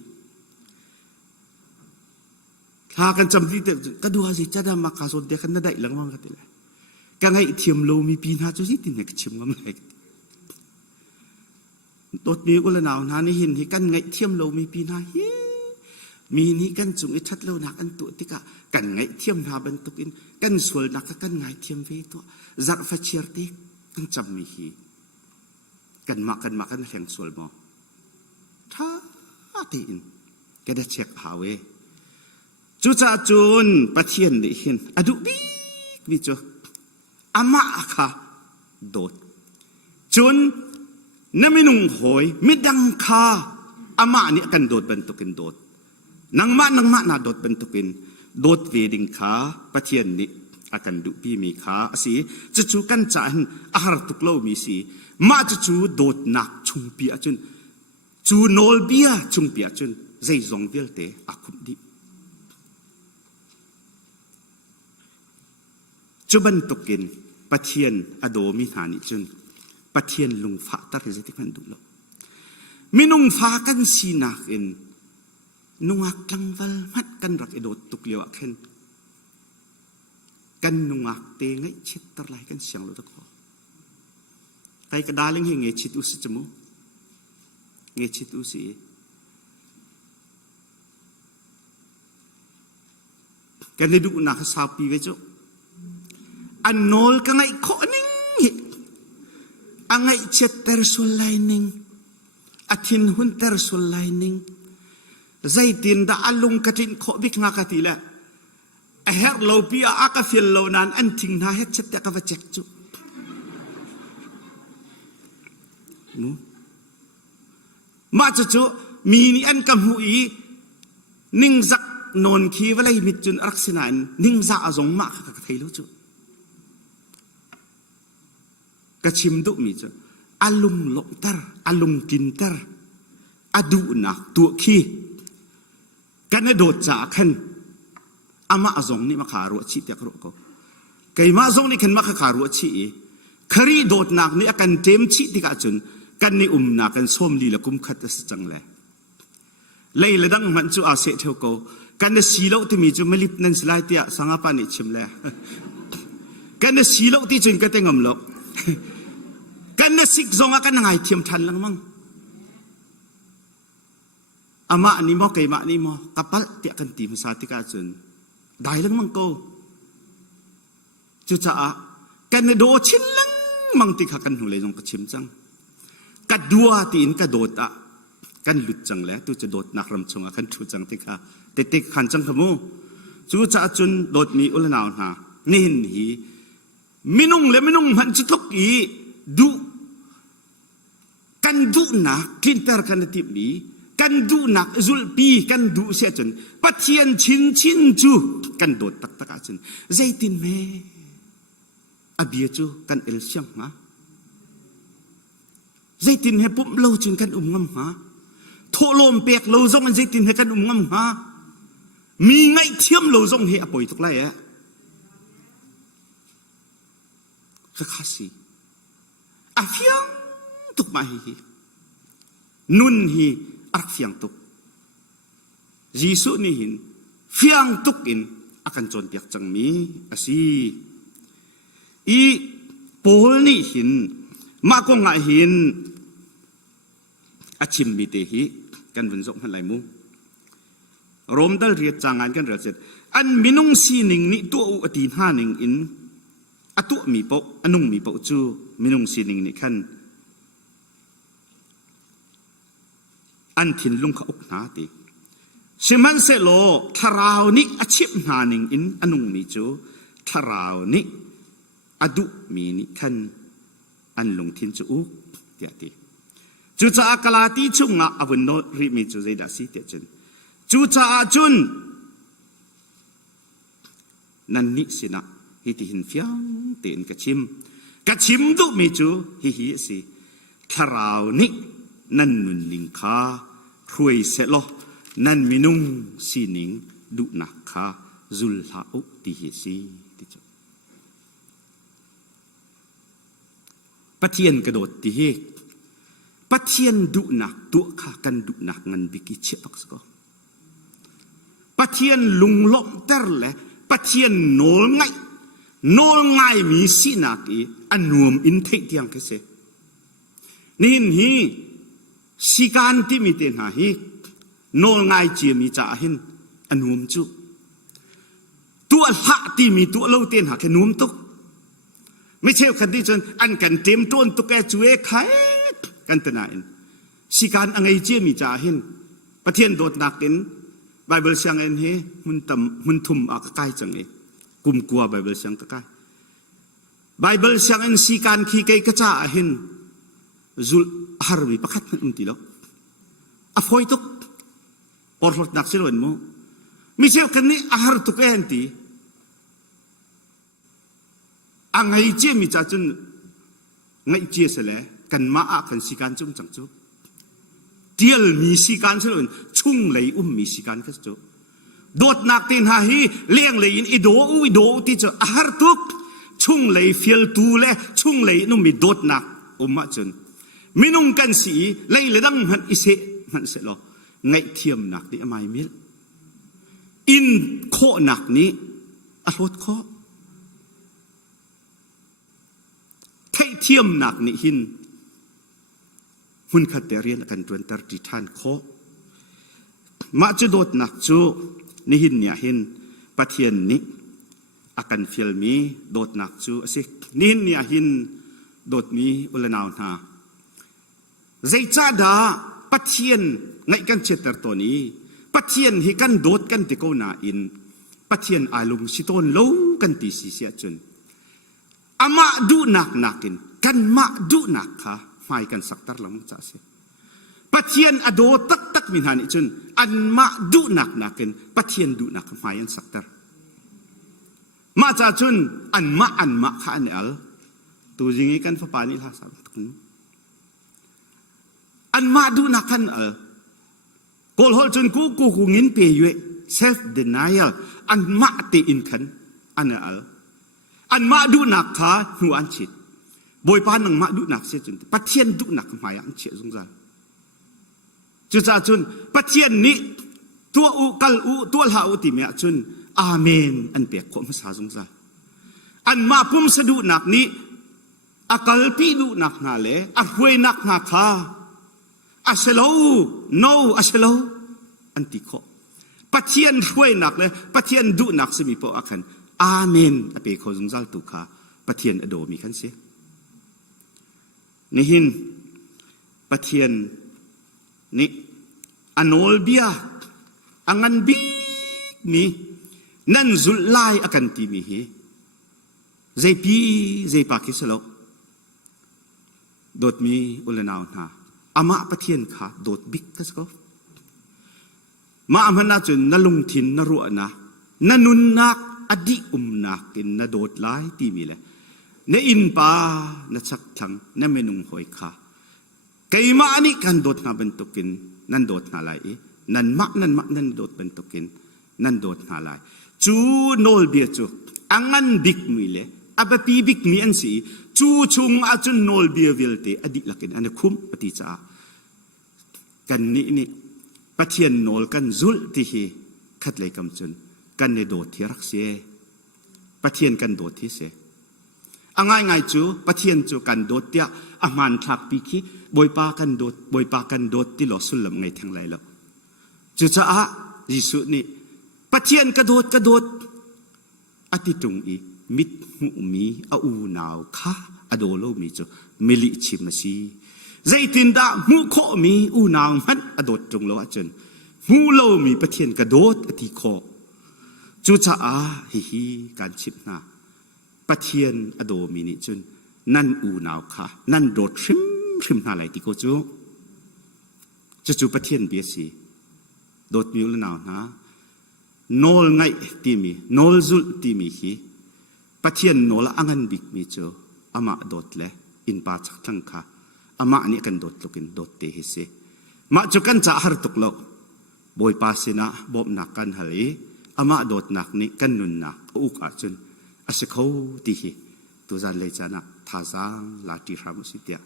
ถ้ากันจำที่เด็กก็ดูสิจะได้มาคาโซนเด็กกันน่าได้เรื่องมั่งกันที่ละกันไงเทียมโลมีปีน่าจะสิติเนี่ยชิมก็ไม่ตัวนี้ก็เลยหนาวนะนี่เห็นที่กันไงเทียมโลมีปีน่าเฮ้ มีนี้กันจุงไอทัดเล่านักอันตัวติกะกันไงเทียมราบันตุกินกันสวลนักกันไงเทียมเวตัวจักฟัชเชียร์ติกันจำมีฮีกันมากันแข่งสวลมอท่าตีนก็ได้เช็คหาเวจูจ่าจูนปะเทียนดิหินอดุบีวิจอามาค่ะโดดจูนน้ำมินุงหอยมิดังค่ะอามาเนี่ยกันโดดเป็นตุกินโดดนังมานาโดดเป็นตุกินโดดเวดิงขาปะเทียนนี่อากันดุบีมีขาสิจะจูกันจานอาหารตุกเล่ามีสิมาจะจูโดดหนักชุงเปียจุนจูโนลเบียชุงเปียจุนใจจงเวลเตอาคุมดิจุบันตุกินปะเทียนอโดมิหานิจุนปะเทียนลุงฟ้าตาเรจิกันดุโลมินุงฟ้ากันสีนักอินนุงักลังวัลมัดกันรักโดตุกเลียวเข็นกันนุงักเตงไอชิดตะไลกันเสียงลุตะคอใครกระดาลิงเฮงเงชิดอุสจมูเงชิดอุสีกันเลยดูนักสาวปีไว้จุอันโนลกังไงข้อนึงอังไงเช็ดเตอร์สุลไลนิงอาทินหุ่นเตอร์สุลไลนิงใจตินดาอลุงกตินข้อบิกนักติละเฮร์โลปีอาอากาฟิลโลนันอันทิ้งนาเฮเช็ดแต่กบเจ็กจุมูมาจุมีนี่อันกำหูอีนิ่งจักนนคีวะเลยมิจุนรักษณะนิ่งจักอาจงมากกับไทยรู้จุกชิมดุมีจ้ะอารมณ์หลงตร์อารมณ์กินตร์อดูนักตัวขี้กันโดดจากขันอามาจงนี่มาขารัวชีเตียกรุก็ไก่มาจงนี่ขันมาขารัวชีครีโดดนักนี่กันเต็มชีติกาจุนกันนี่นักกันส้มลีละกุมขัดสจังเลยเลยละดังมันจูอาเสเทวก็กันเนี่ยสีเหลาที่มีจูไม่ลิบนั่นสลายเตียสังอาปานิชิมเลยกันเนี่ยสีเหลาที่จุนก็เต็งอมโลกันเนี่ยสิกซงอากันไงเทียมทันลังมั้งอามานี่มอไก่มานี่มอกับปัลเตียกันตีภาษาติกาจุนได้ลังมั้งก็จุจ้ากันเนี่ยโดชินลังมั้งติขากันหูเลยจงกระชิมจังกัดดัวตีนกัดโดดอ่ะกันหลุดจังแล้วตัวจะโดดนักรำชงอ่ะกันถูจังติขาเด็กๆขันจังขโมจุจ้าจุนโดดมีอุลนาวนานี่หีมินุงเลยมินุงมันจุดลุกอีดูกันดูนักกินเตอร์กันติบนี้กันดูนักจุลปีกันดูเสียจนปัจเจียนชินจูกันโดดตักจนใจตินเมอเบียจูกันเอลเซียงฮะใจตินให้ปุ๊บเราจนกันงำฮะโทลมเปียกเราจงกันใจตินให้กันงำฮะมีไงเทียมเราจงให้อภัยทุกไรอะข้าสิอาเฟียงตุกมาฮีนุนฮีอาเฟียงตุกยิสุนี่หินเฟียงตุกอินอากันจนเปียกจังมีอาสิอีโพลนี่หินมากงไงหินอาชิมมีเตฮีกันวันจงหันไหลมุรวมดลเรียจางงานกันเรียเสร็จอันมินุงสีหนึ่งนี่ตัวอุตีห้าหนึ่งอินอตุมีปกอนุงมีปกจูมินุงสีหนึ่งนี่ขันอันทินลุงเขาอกนาติชิมันเสโลทาราวนิอชิบนาหนึ่งอินอนุงมีจูทาราวนิอดุมีนิขันอันลงทินจูเดียติจูจ่ากลาตีจุงะอวันโนริมีจูใจดัสิเตจนจูจ่าจุนนันนิสินะฮิติหินฟิยังเต็นกระชิมดุมีจูฮิสิทาราวนินั่นนุนลิงคารวยเสลอนั่นมินุงสีนิงดุนักคาจุลลาอุติฮิสิติจูปะเทียนกระโดดติเฮปะเทียนดุนักตัวข้ากันดุนักเงินบิกิเชปักสกปะเทียนลุงล้อมเตอร์เลยปะเทียนโนลไงมีสีนักอีอันนวมอินเทคเดียงแค่เสนี่ฮีสิการที่มีเตนหาฮี โนลง่ายเจียมีจ่าหินอันนุ่มจุตัวละที่มีตัวเล่าเตียนหาแค่นุ่มตุกไม่ใช่คันที่จนอันกันเต็มต้นตุกแกช่วยใครกันตนาอินสิการอังไงเจียมีจ่าหินประเทศโดดหนักอินไบเบิลเสียงเอ็นเฮมันทุ่มอากาศจังเอกุมกลัวไบเบิลเสียงกะกายไบเบิลเสียงเอ็นสิการขี้ไก่กระจ่าหินจุลฮาร์บีประคัดมันตีแล้วอฟอยตุกปอร์ฟนักสิโลนโมมิเชลคันนี้อาหารตุกเอ็นตีอังไงเจียมีจ่าจุนไงเจียเสละกันมาอากันสิการจุงจังจุเดียลมีสิการสิโลนชุ่งเลยมีสิการก็จุโดดนักเต็นหาฮีเลี้ยงเลยอินอิโดที่จะอาหารตุกชุ่งเลยฟิลตูเล่ชุ่งเลยนุ่มมีโดดนักมาจุนมินุงกันสีเลยเลยดังหันอิเสมันเสร็จแล้วไงเทียมหนักนี่ไม่มิลอินโคหนักนี้อรรถโคไทเทียมหนักนี่หินหุ่นขัดเตเรียนกันจวนตรดิทานโคมาจะโดดหนักจูนี่หินเนี่ยหินปะเทียนนี้อากันฟิลมีโดดหนักจูสินี่หินเนี่ยหินโดดมีอุลนาวนาใจจ้าดาปัทเทียนไงกันเจตร์ตัวนี้ปัทเทียนให้กันโดดกันติโกนาอินปัทเทียนอาลุงสิโตนลงกันติสิเสียจนอามาดูหนักหนักินกันมาดูหนักค่ะไม่กันสักตาลำจ่าเสียปัทเทียนอโดตักมินหันจนอันมาดูหนักกินปัทเทียนดูหนักไม่กันสักตามาจ่าจนอันมาข้าเนี่ยตัวจริงกันฟ้าปานี่ล่ะสักตุนอันมาดูนักขันกอลฮอลจนกูงินเปียself denial อันมาตีอินขันอันอันมาดูนักขาหัวอันฉิดบอยปานังมาดูนักเสียจนปัทเทียนดูนักหมายอันเฉียสงสารจุดจ่าจนปัทเทียนนี้ตัวอุกัลอุตัวลาอุติเมียจนอาเมนอันเปียกความภาษาสงสารอันมาพุ่มสะดุนักนี้อากาลปีดูนักนาเลอรวยนักนาคาอาเซโล no อาเซโลอันติโคปัทเทียนรวยนักเลยปัทเทียนดูนักสมีปออาคันอาเมนอเปโคจงจัลตุคาปัทเทียนอโดมีขันเสียนี่หินปัทเทียนนี่อันโอลเบียอังันบีมีนั่นจุลไลอากันตีมีเฮใจปากิสโลโดดมีอุลนาวนาอามาปะเทียนขาโดดบิ๊กก็สกอมาอามันน่าจนนลุงทินนรัวนะนนุนนักอดีนักกินนโดดไล่ตีมีเลยนอินปานชักทังนเมนุงหอยขาไกมาอันนี้กันโดดนาเป็นตุกินนั่นโดดนาไลนั่นนั่นโดดเป็นตุกินนั่นโดดนาไลจูโนลเบียจูอังันบิ๊กมีเลยอาบปีบิ๊กมีอันสีจูชุงอาจุนโนลเบียวิลเตอดีลักอันนี้คุ้มปฏิจากันนี่ปะเทียนโนลกันจุลที่ฮีขัดเลยกำจุนกันในโดดที่รักเสียปะเทียนกันโดดที่เสียง่ายจูปะเทียนจูกันโดดเดียอามันทักปีคีบอยปากันโดดที่หล่อสุลมไงทั้งหลายแล้วจูจ้ายิสุนี่ปะเทียนกระโดดอติตุงอีมิดหูมีอูนาวข้าอโดโลมีจูมิลิชิมซีใจตินดาหูโคมีอูนาวมันอโดดจงโลอาจนหูโลมีปะเทียนกระโดดอติโคจูจ้าฮีการชิบนาปะเทียนอโดมีนิจนนั่นอูนาวข้านั่นโดดชิมนาไหลติโกจูปะเทียนเบียสีโดดมิวลนาวนะโนลไงตีมีโนลจุลตีมีฮีปะเทียนโนลอังันบิกมีโจอามาโดดเลยอินปาชักทั้งค่ะอามานี่กันโดดลุกินโดดเตหิเสมาจุกันจะหาตุกโลบอยปาสินะบอบนักกันหลีอามาโดดนักนี่กันนุนนักอุกอาจุนอาศัยเขาตีฮีตัวจันเลยจานะท่าจางลาติรามุสิเตีย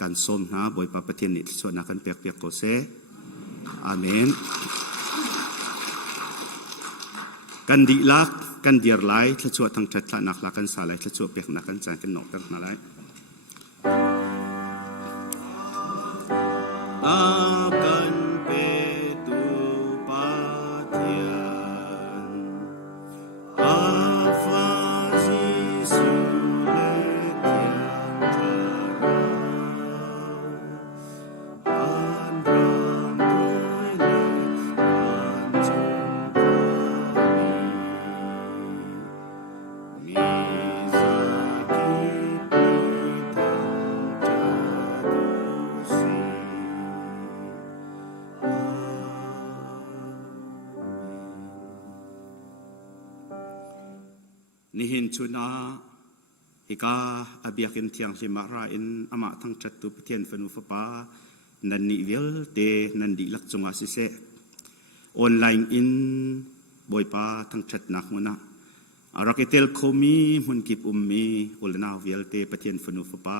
กันสมนะบอยปาปะเทียนนี่ที่ส่วนนักกันเปียกโกเซอาเมนกันดีลักกันเดียร์ไลท์ถ้าชัวทางจัดนักลักกันสาไลถ้าชัวเปียกนักกันจานกันหนกกันอะไรอากันเปตุ นี่เห็นชุนาฮิกาอาเบียกินเทียงสิมาราอินอามาทั้งจัดตุปเทียนฟนุฟปานันนิเวลเตนันดิลักจงอาศิเซออนไลน์อินบอยปาทั้งจัดนักมุนะอารักเตลโคมีมุนกิบมีอุลนาเวลเตปเทียนฟนุฟปา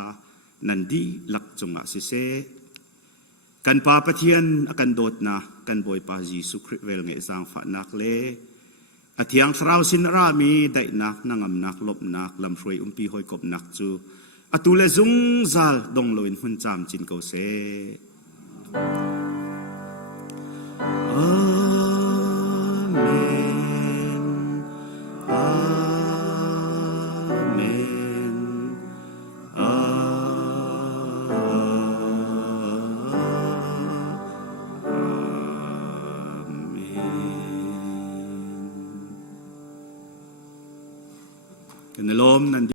นันดิลักจงอาศิเซกันปาปะเทียนอากันโดดนะกันบอยปาจีสุคริเวลเงสังฝานักเลอาทิยังสราวสินรามีได้นักนางำนักลบนักลำช่วยปีหอยกบนักจูอาตุเลซุงซัลดงลอยหุ่นจามจินเกาเซอาเมนอาเมนอากันลมนั่น